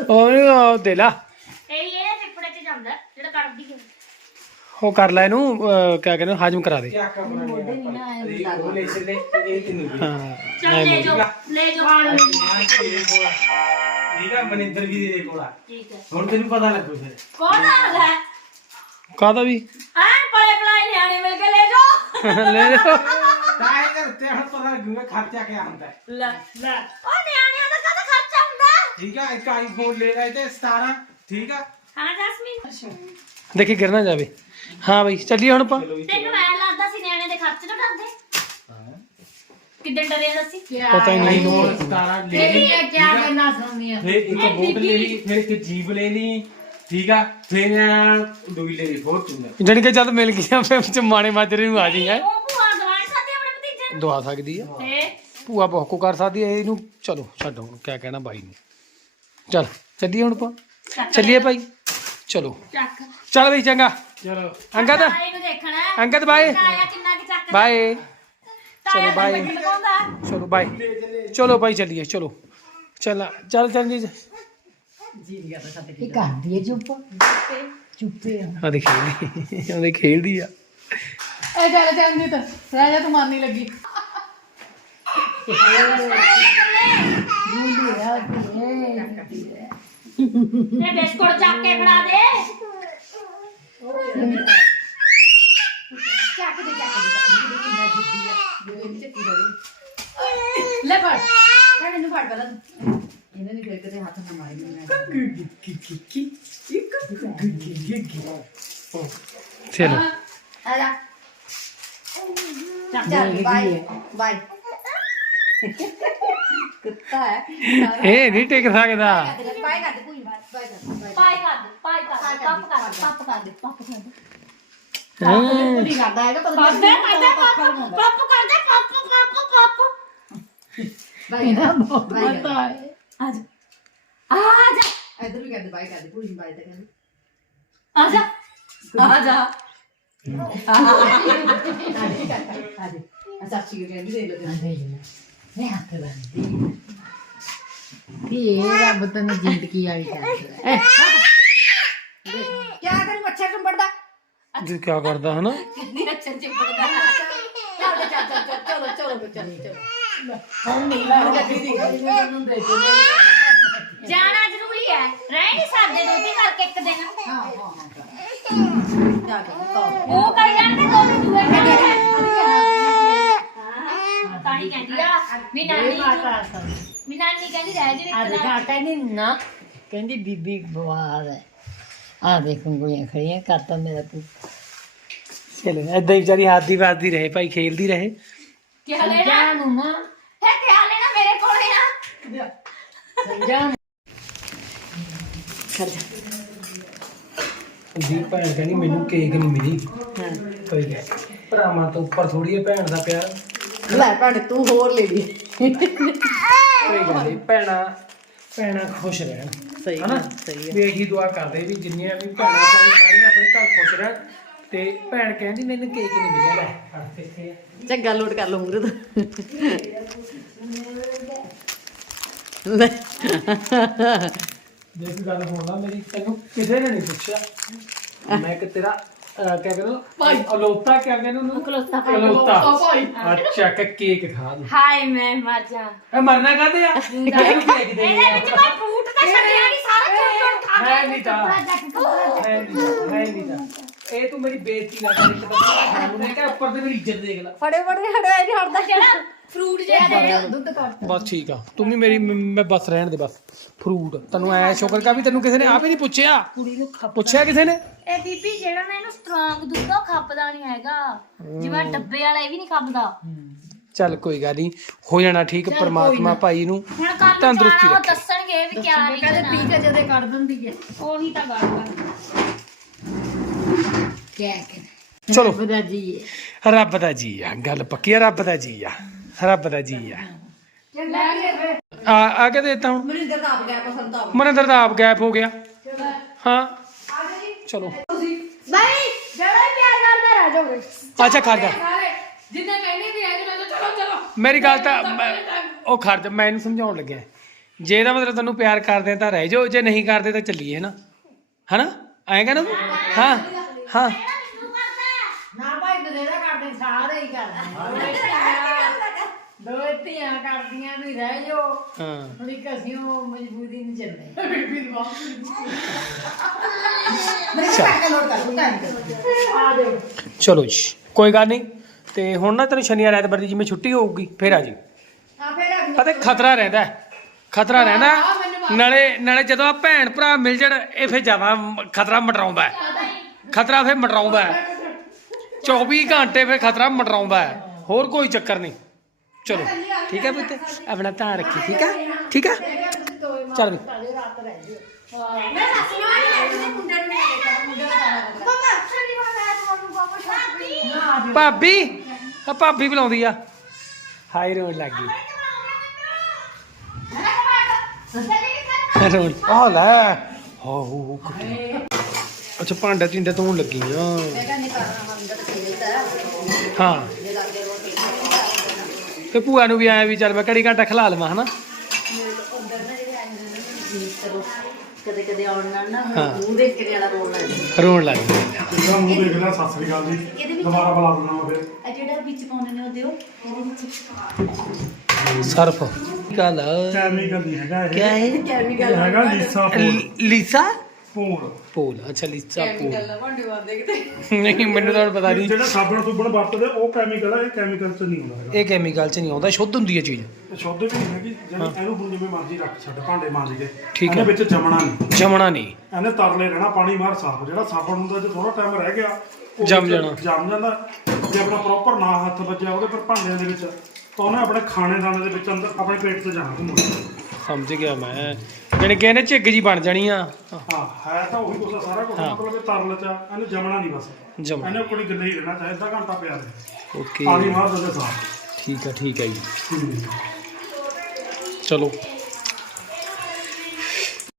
ਉਹਨੂੰ ਉਹ ਦੇ ਲਾ। ਇਹ ਇਹ ਟਿੱਪੜੇ ਚ ਜਾਂਦਾ ਜਿਹੜਾ ਕੱਢਦੀ ਹੈ। ਉਹ ਕਰ ਲੈ ਇਹਨੂੰ ਕਿਆ ਕਹਿੰਦੇ ਹਾਜ਼ਮ ਕਰਾ ਦੇ। ਲੈ ਹਾਂ ਚੱਲ ਲੈ ਜਾਓ ਲੈ ਜਾਓ ਠੀਕ ਆ। ਮਨਿੰਦਰ ਵੀ ਦੇ ਕੋਲਾ ਠੀਕ ਹੈ। ਹੁਣ ਤੈਨੂੰ ਪਤਾ ਲੱਗੂ ਫਿਰ। ਕੌਣ ਆ ਗਿਆ ਕਾਹਦਾ ਵੀ? ਆ ਪਲੇ ਪਲਾਈ ਨਿਆਣੇ ਮਿਲ ਕੇ ਲੈ ਜਾਓ। ਲੈ ਜਾ ਤਾਂ ਇਹ ਤੇ ਹੁਣ ਪਤਾ ਲੱਗੂਗਾ ਖਰਚਾ ਕਿਆ ਹੁੰਦਾ? ਹੈ। ਲੈ ਲੈ। ਉਹ ਨਿਆਣਿਆਂ ਦਾ ਕਾਹਦਾ ਖਰਚਾ ਹੁੰਦਾ? ਠੀਕ ਆ ਇੱਕ ਆਈਫੋਨ ਲੈ ਲੈ ਤੇ 17 ਠੀਕ ਆ? ਹਾਂ ਜਸਮੀਨ। ਦੇਖੀ ਗਿਰ ਨਾ ਜਾਵੇ। ਹਾਂ ਬਈ ਚੱਲੀਏ ਹੁਣ ਆਪਾਂ। ਤੈਨੂੰ ਐ ਲੱਗਦਾ ਸੀ ਨਿਆਣੇ ਦੇ ਖਰਚੇ ਤੋਂ ਡਰਦੇ? ਕਿੱਦਣ ਡਰੇ ਦੱਸੀ? ਪਤਾ ਹੀ ਨਹੀਂ। ਆਈਫੋਨ 17 ਲੈ ਲਈ। ਇਹ ਕੀ ਕਰਨਾ ਸੁਣਨੀ ਹੈ ਫਿਰ ਇੱਕ ਬੋਟ ਲੈ ਲਈ ਫਿਰ ਇੱਕ ਜੀਪ ਲੈ ਲਈ। ਠੀਕ ਆ ਫਿਰ ਦੂਈ ਲੈ ਲਈ ਫੋਰਚੂਨਰ ਜਾਣੀ ਕਿ ਜਦ ਮਿਲ ਗਿਆ ਫਿਰ ਚ ਮਾਣੇ ਮਾਜਰੇ ਨੂੰ ਆ ਜੀ ਹੈ ਉਹ ਭੂਆ ਗਵਾਣ ਸਾਥੇ ਆਪਣੇ ਭਤੀਜੇ ਨੂੰ? ਦਵਾ ਸਕਦੀ ਆ। ਤੇ? ਭੂਆ ਬਹੁਤ ਕੋ ਕਰ ਸਕਦੀ ਹੈ ਇਹਨੂੰ। ਚਲੋ ਛੱਡ ਹੁਣ ਕਿਆ ਕਹਿਣਾ ਬਾਈ ਨੂੰ। ਚੱਲ ਚੱਲੀਏ ਹੁਣ ਆਪਾਂ। ਚੱਲੀਏ ਭਾਈ। ਚਲੋ। ਚੱਕ। ਚੱਲ ਬਈ ਚੰਗਾ। ਚਲੋ। ਅੰਗਦ। ਤਾਏ ਨੂੰ ਦੇਖਣਾ। ਹੈ। ਅੰਗਦ ਬਾਏ। ਤਾਇਆ ਕਿੰਨਾ ਕਿ ਚੱਕ ਬਾਏ। ਚਲੋ ਬਾਏ। ਲਗਾਉਂਦਾ ਚਲੋ ਬਾਏ। ਚਲੋ ਭਾਈ ਚੱਲੀਏ। ਚਲੋ ਚੱਲ। ਚੱਲ ਚੱਲ ਜੀ। ਇਹ ਕਰਦੀ ਹੈ ਚੁੱਪ। ਚੁੱਪੇ। ਆ। ਦੇਖ ਖੇਲਦੀ ਉਹਦੇ ਖੇਲਦੀ ਆ। ਇਹ ਚੱਲ ਚਰਨਜੀਤ ਰਹਿ ਜਾ ਤੂੰ ਮਾਰਨੀ ਲੱਗੀ। ਬੂਲੀ ਆ ਕੀ ਹੈ ਤੇ ਬਿਸਕੁਟ ਚੱਕ ਕੇ ਫੜਾ ਦੇ। ਲੈ ਫੜ। ਮੈਂ ਇਹਨੂੰ ਫੜ ਪਹਿਲਾਂ। ਇਹਨਾਂ ਨੇ ਕਿਤੇ ਹੱਥ ਨਾ ਮਾਰੀ ਮੈਨੂੰ ਚਲੋ ਆ ਜਾ ਚੱਲ ਬਾਈ ਬਾਈ ਕੁੱਤਾ ਹੈ ਇਹ ਨਹੀਂ ਟਿਕ ਸਕਦਾ ਬਾਈ ਕਰ ਦੇ ਕੋਈ ਬਾਈ ਬਾਈ ਕਰ ਬਾਈ ਪਾਈ ਕਰ ਦੇ ਪਾਈ ਕਰ ਦੇ ਪੱਪ ਕਰ ਦੇ ਪੱਪ ਕਰ ਦੇ ਪੱਪ ਕਰ ਦੇ ਹਾਂ। ਨਹੀਂ ਕਰਦਾ ਹੈਗਾ ਪਤਾ ਪੱਪ ਦੇ ਪੱਪ ਪੱਪ ਕਰ ਦੇ ਪੱਪ ਪੱਪ ਪੱਪ ਬਾਈ ਨਾ ਪਤਾ ਹੈ ਆ ਜਾ ਆ ਜਾ ਇਧਰ ਵੀ ਕਰ ਦੇ ਬਾਈ ਕਰ ਦੇ ਪੂਰੀ ਬਾਈ ਤੇ ਕਹਿੰਦੇ ਆ ਜਾ ਆ ਜਾ ਅੱਛਾ ਠੀਕ ਹੈ ਵੀ ਦੇ ਲੋ ਨਹੀਂ ਹੱਥ ਬੰਦੀ ਇਹ ਰੱਬ ਤੈਨੂੰ ਜ਼ਿੰਦਗੀ ਆਈ ਕਰ ਕਿਆ ਕਰੀ ਮੱਛਰ ਚੰਬੜਦਾ ਜੀ ਕੀ ਕਰਦਾ ਹਨਾ ਕਿੰਨੀ ਅੱਛਾ ਚਿਪਕਦਾ ਚਲੋ ਚਲੋ ਚਲੋ ਚਲੋ ਚਲੋ ਚਲੋ ਹੁਣ ਨਹੀਂ ਲੱਗ ਗੱਡੀ ਦੀ ਮੈਨੂੰ ਦੇ ਦੇ ਜਾਣਾ ਜ਼ਰੂਰੀ ਹੈ ਰਹਿ ਨਹੀਂ ਸਕਦੇ ਦੋਤੀ ਕਰਕੇ ਇੱਕ ਦਿਨ। ਹਾਂ ਹਾਂ ਹਾਂ ਜਾ ਕੇ ਕਹੋ ਉਹ ਕਰੀ ਜਾਣਗੇ ਦੋ ਦਿਨ ਦੂਏ ਤਾਂ ਹੀ ਕਹਿੰਦੀ ਆ ਵੀ ਨਾਨੀ ਵੀ ਨਾਨੀ ਕਹਿੰਦੀ ਰਹਿ ਜੇ ਆ ਇੱਕ ਦੇਖਾ ਰਾਤ ਕਹਿੰਦੀ ਨਾ। ਕਹਿੰਦੀ ਬੀਬੀ ਬਵਾਰ ਹੈ। ਆ ਦੇਖੋ ਗੋਲੀਆਂ ਖੜੀਆਂ ਕਰਤਾ ਮੇਰਾ ਤੂੰ ਚਲੋ ਏਦਾਂ ਹੀ ਵਿਚਾਰੀ ਹੱਥ ਦੀ ਵੱਜਦੀ ਰਹੇ ਭਾਈ ਖੇਲਦੀ ਰਹੇ। ਕੀ ਹਲੇ ਨਾ ਨੂੰ ਨਾ ਹੈ ਕੀ ਹਲੇ ਨਾ ਮੇਰੇ ਕੋਲੇ ਆ ਜੀ ਭੈਣ ਕਹਿੰਦੀ ਮੈਨੂੰ ਕੇਕ ਨਹੀਂ ਮਿਲੀ। ਕੋਈ ਗੱਲ ਭਰਾਵਾਂ ਤੋਂ ਉੱਪਰ ਥੋੜੀ ਹੈ ਭੈਣ ਦਾ ਪਿਆਰ। ਲੈ ਭੈਣ ਤੂੰ ਹੋਰ ਲੈ ਲਈ। ਕੋਈ ਗੱਲ ਨਹੀਂ ਭੈਣਾ ਭੈਣਾ ਖੁਸ਼ ਰਹਿਣ। ਸਹੀ ਹਨਾ? ਸਹੀ ਹੈ ਵੀ ਇਹੀ ਦੁਆ ਕਰਦੇ ਵੀ ਜਿੰਨੀਆਂ ਵੀ ਭੈਣਾਂ ਸਾਰੀ ਸਾਰੀਆਂ ਆਪਣੇ ਘਰ ਖੁਸ਼ ਰਹਿਣ। ਤੇ ਭੈਣ ਕਹਿੰਦੀ ਮੈਨੂੰ ਕੇਕ ਨਹੀਂ ਮਿਲਿਆ ਲੈ ਹੱਥ ਇੱਥੇ ਆ। ਚੰਗਾ ਲੋਡ ਕਰ ਲਓ ਮੂਰੇ ਤੋਂ। ਲੈ ਦੇਖ ਗੱਲ ਹੋਣਾ ਮੇਰੀ ਤੈਨੂੰ ਕਿਸੇ ਨੇ ਨਹੀਂ ਪੁੱਛਿਆ। ਮੈਂ ਕਿ ਤੇਰਾ ਅਹ, ਕਿਆ ਕਹਿੰਦਾ ਭਾਈ। ਅਲੋਤਾ ਕਿਆ ਕਹਿੰਦੇ ਉਹਨੂੰ? ਅਕਲੋਤਾ ਅਲੋਤਾ। ਅੱਛਾ ਕਿ ਕੇਕ ਖਾ ਦੂੰ ਹਾਏ ਮੈਂ ਮਰ ਜਾ। ਇਹ ਮਰਨਾ ਕਾਹਦੇ ਆ? ਕੇਕ ਕੇਕ ਦੇ ਇਹਦੇ ਵਿੱਚ ਕੋਈ ਫਰੂਟ ਤਾਂ ਛੱਡਿਆ ਨਹੀਂ ਸਾਰਾ ਚੁੱਕ ਖਾ ਹੈ ਨਹੀਂ ਤਾਂ। ਹੈ ਨਹੀਂ ਤਾਂ, ਹੈ ਨਹੀਂ ਤਾਂ। ਇਹ ਤੂੰ ਮੇਰੀ ਬੇਇੱਜ਼ਤੀ ਨਾ ਕਰ ਤਾਂ ਉਹਨੇ ਕਿਹਾ ਉੱਪਰ ਤੇ ਮੇਰੀ ਇੱਜ਼ਤ ਦੇਖ ਲੈ। ਫੜੇ ਫੜੇ ਹੜਾਇਆ ਨਹੀਂ ਹੜਦਾ ਜਿਹੜਾ ਫਰੂਟ ਜਿਹੜਾ ਦੁੱਧ ਕਰ ਬਸ ਠੀਕ ਆ। ਤੂੰ ਵੀ ਮੇਰੀ ਮੈਂ ਬਸ ਰਹਿਣ ਦੇ ਬਸ। ਫਰੂਟ। ਤੈਨੂੰ ਐ ਸ਼ੁਕਰ ਕਰ ਵੀ ਤੈਨੂੰ ਕਿਸੇ ਨੇ ਆਪ ਹੀ ਨਹੀਂ ਪੁੱਛਿਆ। ਕੁੜੀ ਨੂੰ ਖੱਪ ਪੁੱਛਿਆ ਕਿਸੇ ਨੇ? ਇਹ ਬੀਬੀ ਜਿਹੜਾ ਨਾ ਇਹਨੂੰ ਸਟਰੋਂਗ ਦੁੱਧ ਉਹ ਖੱਪਦਾ ਨਹੀਂ ਹੈਗਾ। ਜਿਵੇਂ ਡੱਬੇ ਵਾਲਾ ਇਹ ਵੀ ਨਹੀਂ ਖੱਪਦਾ। ਚੱਲ ਕੋਈ ਗੱਲ ਨਹੀਂ। ਹੋ ਜਾਣਾ ਠੀਕ ਪਰਮਾਤਮਾ ਭਾਈ ਨੂੰ। ਹੁਣ ਕੱਲ ਤੰਦਰੁਸਤੀ ਜਾਣਾ ਉਹ ਰੱਖੇ। ਦੱਸਣਗੇ ਵੀ ਕਿਆ ਨਹੀਂ ਕਹਿੰਦੇ। ਪੀ ਕੇ ਜਦੇ ਕੱਢ ਦਿੰਦੀ ਹੈ। ਉਹੀ ਤਾਂ ਗੱਲ ਆ। ਕਿਆ ਕਿ। ਚਲੋ। ਬਦਾ ਜੀ ਹੈ। ਰੱਬ ਦਾ ਜੀ ਆ ਗੱਲ ਪੱਕੀ ਆ ਰੱਬ ਦਾ ਜੀ ਆ। ਰੱਬ ਦਾ ਜੀ ਆ। ਆ ਆ ਕੇ ਦੇਤਾ ਹੁਣ। ਮਨਿੰਦਰ ਦਾ ਆਪ ਗਿਆ ਪਸੰਦ ਆ ਮਨਿੰਦਰ ਦਾ ਆਪ ਗਾਇਬ ਹੋ ਗਿਆ। ਹਾਂ। ਚਲੋ। ਬਾਈ ਜਿਹੜਾ ਪਿਆਰ ਕਰਦਾ ਰਹਿ ਜਾਓਗੇ ਅੱਛਾ ਖੜ ਜਾ। ਜਿੰਨੇ ਕਹਿੰਦੇ ਵੀ ਆਏ ਨਾ ਚਲੋ ਚਲੋ। ਮੇਰੀ ਗੱਲ ਤਾਂ ਉਹ ਖੜ ਜਾ ਮੈਂ ਇਹਨੂੰ ਸਮਝਾਉਣ ਲੱਗਿਆ। ਜੇ ਇਹਦਾ ਮਤਲਬ ਤੈਨੂੰ ਪਿਆਰ ਕਰਦੇ ਤਾਂ ਰਹਿ ਜਾਓ। ਜੇ ਨਹੀਂ ਕਰਦੇ ਤਾਂ ਚੱਲੀਏ ਨਾ ਹਨਾ? ਐਂ ਕਹਿੰਦਾ ਤੂੰ? ਹਾਂ ਹਾਂ। ਨਾ ਭਾਈ ਬਥੇਰਾ ਕਰਦੇ ਸਾਰੇ ਹੀ ਕਰਦੇ। ਦੋ ਧੀਆਂ ਕਰਦੀਆਂ ਵੀ ਰਹਿ ਜਾਓ ਹਾਂ। ਹੁਣ ਇੱਕ ਅਸੀਂ ਉਹ ਮਜਬੂਰੀ ਨਹੀਂ ਚੱਲਦੇ ਚਲੋ ਜੀ ਕੋਈ ਗੱਲ ਨਹੀਂ। ਤੇ ਹੁਣ ਨਾ ਤੈਨੂੰ ਸ਼ਨੀਵਾਰ ਐਤਵਾਰ ਦੀ ਜਿਵੇਂ ਛੁੱਟੀ ਹੋਊਗੀ ਫੇਰ ਆ ਜੀ। ਫੇਰ ਆ ਪਤਾ ਖਤਰਾ ਰਹਿੰਦਾ ਹੈ। ਖਤਰਾ ਰਹਿੰਦਾ ਹੈ। ਨਾਲੇ ਨਾਲੇ ਜਦੋਂ ਆ ਭੈਣ ਭਰਾ ਮਿਲ ਜਾਣ ਇਹ ਫੇਰ ਜ਼ਿਆਦਾ ਮ- ਖਤਰਾ ਮਟਰਾਉਂਦਾ ਹੈ। ਖਤਰਾ ਫੇਰ ਮਟਰਾਉਂਦਾ ਹੈ। 24 ਘੰਟੇ ਫੇਰ ਖਤਰਾ ਮਟਰਾਉਂਦਾ ਹੈ। ਹੋਰ ਕੋਈ ਚੱਕਰ ਨਹੀਂ। ਚਲੋ ਠੀਕ ਹੈ ਪੁੱਤ? ਆਪਣਾ ਧਿਆਨ ਰੱਖੀ ਠੀਕ ਹੈ? ਠੀਕ ਹੈ? ਚੱਲ ਮੈਂ ਸੱਸ ਨੂੰ ਨਹੀਂ ਲੈਂਦੀ ਮੁੰਡੇ ਨੂੰ ਨਹੀਂ ਲੈਂਦਾ ਮੁੰਡੇ ਨੂੰ ਪਾਪਾ ਅਕਸਰ ਨਹੀਂ ਹੋਣਾ ਤੁਹਾਨੂੰ ਪਾਪਾ ਭਾਬੀ ਆ ਭਾਬੀ ਬੁਲਾਉਂਦੀ ਆ। ਹਾਈ ਰੋਣ ਲੱਗ ਗਈ। ਰੋਣ ਆ ਲੈ। ਹੋ ਹੋ ਅੱਛਾ ਭਾਂਡਾ ਟਿੰਡੇ ਤੋਂ ਲੱਗੀ ਆ ਹਾਂ। ਤੇ ਭੂਆ ਨੂੰ ਵੀ ਆਇਆ ਵੀ ਚੱਲ ਮੈਂ ਘੜੀ ਘੰਟਾ ਖਿਲਾ ਲਵਾਂ ਹਨਾ? ਕਦੇ ਕਦੇ ਆਉਣ ਨਾਲ ਨਾ ਹਾਂ। ਮੂੰਹ ਦੇਖ ਕੇ ਜਾਣਾ ਰੋਣ ਲੱਗ ਜਾਂਦਾ ਰੋਣ ਲੱਗ ਗਈ। ਜਿੱਦਾਂ ਮੂੰਹ ਦੇਖ ਲਿਆ ਸਤਿ ਸ੍ਰੀ ਅਕਾਲ ਜੀ। ਦੁਬਾਰਾ ਬੁਲਾ ਦੇਣਾ ਮੈਂ ਫਿਰ ਆ ਜਿਹੜਾ ਵਿੱਚ ਪਾਉਂਦੇ ਨੇ ਉਹ ਦਿਓ। ਇਹਦੇ ਵਿੱਚ ਸਰਫ ਗੱਲ ਕੈਮੀਕਲ ਨਹੀਂ ਹੈਗਾ ਇਹ। ਹੈ ਇਹ? ਹੈਗਾ ਲੀਸਾ? ਪੂਲ ਪੂਲ ਅੱਛਾ ਲੀਸਾ ਪੂਲ ਗੱਲ ਭਾਂਡੇ ਵਾਂਦੇ ਕਿਤੇ। ਨਹੀਂ ਮੈਨੂੰ ਤਾਂ ਪਤਾ ਨਹੀਂ। ਜਿਹੜਾ ਸਾਬਣ ਸੁਬਣ ਵਰਤਦੇ ਉਹ ਕੈਮੀਕਲ ਹੈ ਇਹ ਕੈਮੀਕਲ ਚ ਨਹੀਂ ਹੁੰਦਾ ਹੈਗਾ। ਇਹ ਕੈਮੀਕਲ ਚ ਨਹੀਂ ਆਉਂਦਾ ਸ਼ੁੱਧ ਹੁੰਦੀ ਹੈ ਚੀਜ਼। ਇਹ ਸ਼ੁੱਧ ਵੀ ਨਹੀਂ ਹੈਗੀ ਜਿਵੇਂ ਇਹਨੂੰ ਹੁਣ ਜਿਵੇਂ ਮਰਜ਼ੀ ਰੱਖ ਛੱਡ ਭਾਂਡੇ ਮਾਂਜ ਕੇ। ਠੀਕ ਹੈ। ਇਹਦੇ ਵਿੱਚ ਜਮਣਾ ਨਹੀਂ। ਜਮਣਾ ਨਹੀਂ। ਇਹਨੇ ਤਰਲੇ ਰਹਿਣਾ ਪਾਣੀ ਮਾਰ ਸਾਫ਼। ਜਿਹੜਾ ਸਾਬਣ ਹੁੰਦਾ ਜੇ ਥੋੜਾ ਟਾਈਮ ਰਹਿ ਗਿਆ ਜੰਮ ਜਾਣਾ। ਜੰਮ ਜਾਂਦਾ। ਜੇ ਆਪਣਾ ਪ੍ਰੋਪਰ ਨਾ ਹੱਥ ਵੱਜਿਆ ਉਹਦੇ ਪਰ ਭਾਂਡੇ ਦੇ ਵਿੱਚ ਤਾਂ ਉਹਨੇ ਆਪਣੇ ਖਾਣੇ ਦਾਣੇ ਦੇ ਵਿੱਚ ਅੰਦਰ ਆਪਣੇ ਪੇਟ 'ਚ ਜਾਣਾ ਸਮਝ ਗਿਆ ਮੈਂ। ਜਾਣੀ ਕਿ ਇਹਨੇ ਝਿੱਗ ਜੀ ਬਣ ਜਾਣੀ ਆ। ਹਾਂ ਹੈ ਤਾਂ ਉਹੀ ਆ ਸਾਰਾ ਕੁਝ ਹਾਂ। ਮਤਲਬ ਇਹ ਤਰਲ 'ਚ ਆ, ਇਹਨੇ ਜਮਣਾ ਨਹੀਂ ਬਸ। ਜਮ ਇਹਨੇ ਕੋਲ ਗਿੱਲੇ ਹੀ ਰਹਿਣਾ ਚਾਹੇ ਅੱਧਾ ਘੰਟਾ ਪਿਆ ਰਹੇ। ਓਕੇ। ਪਾਣੀ ਮਾਰ ਦਿੰਦੇ ਸਾਹ ਠੀਕ ਆ ਠੀਕ ਆ ਜੀ। ਚਲੋ।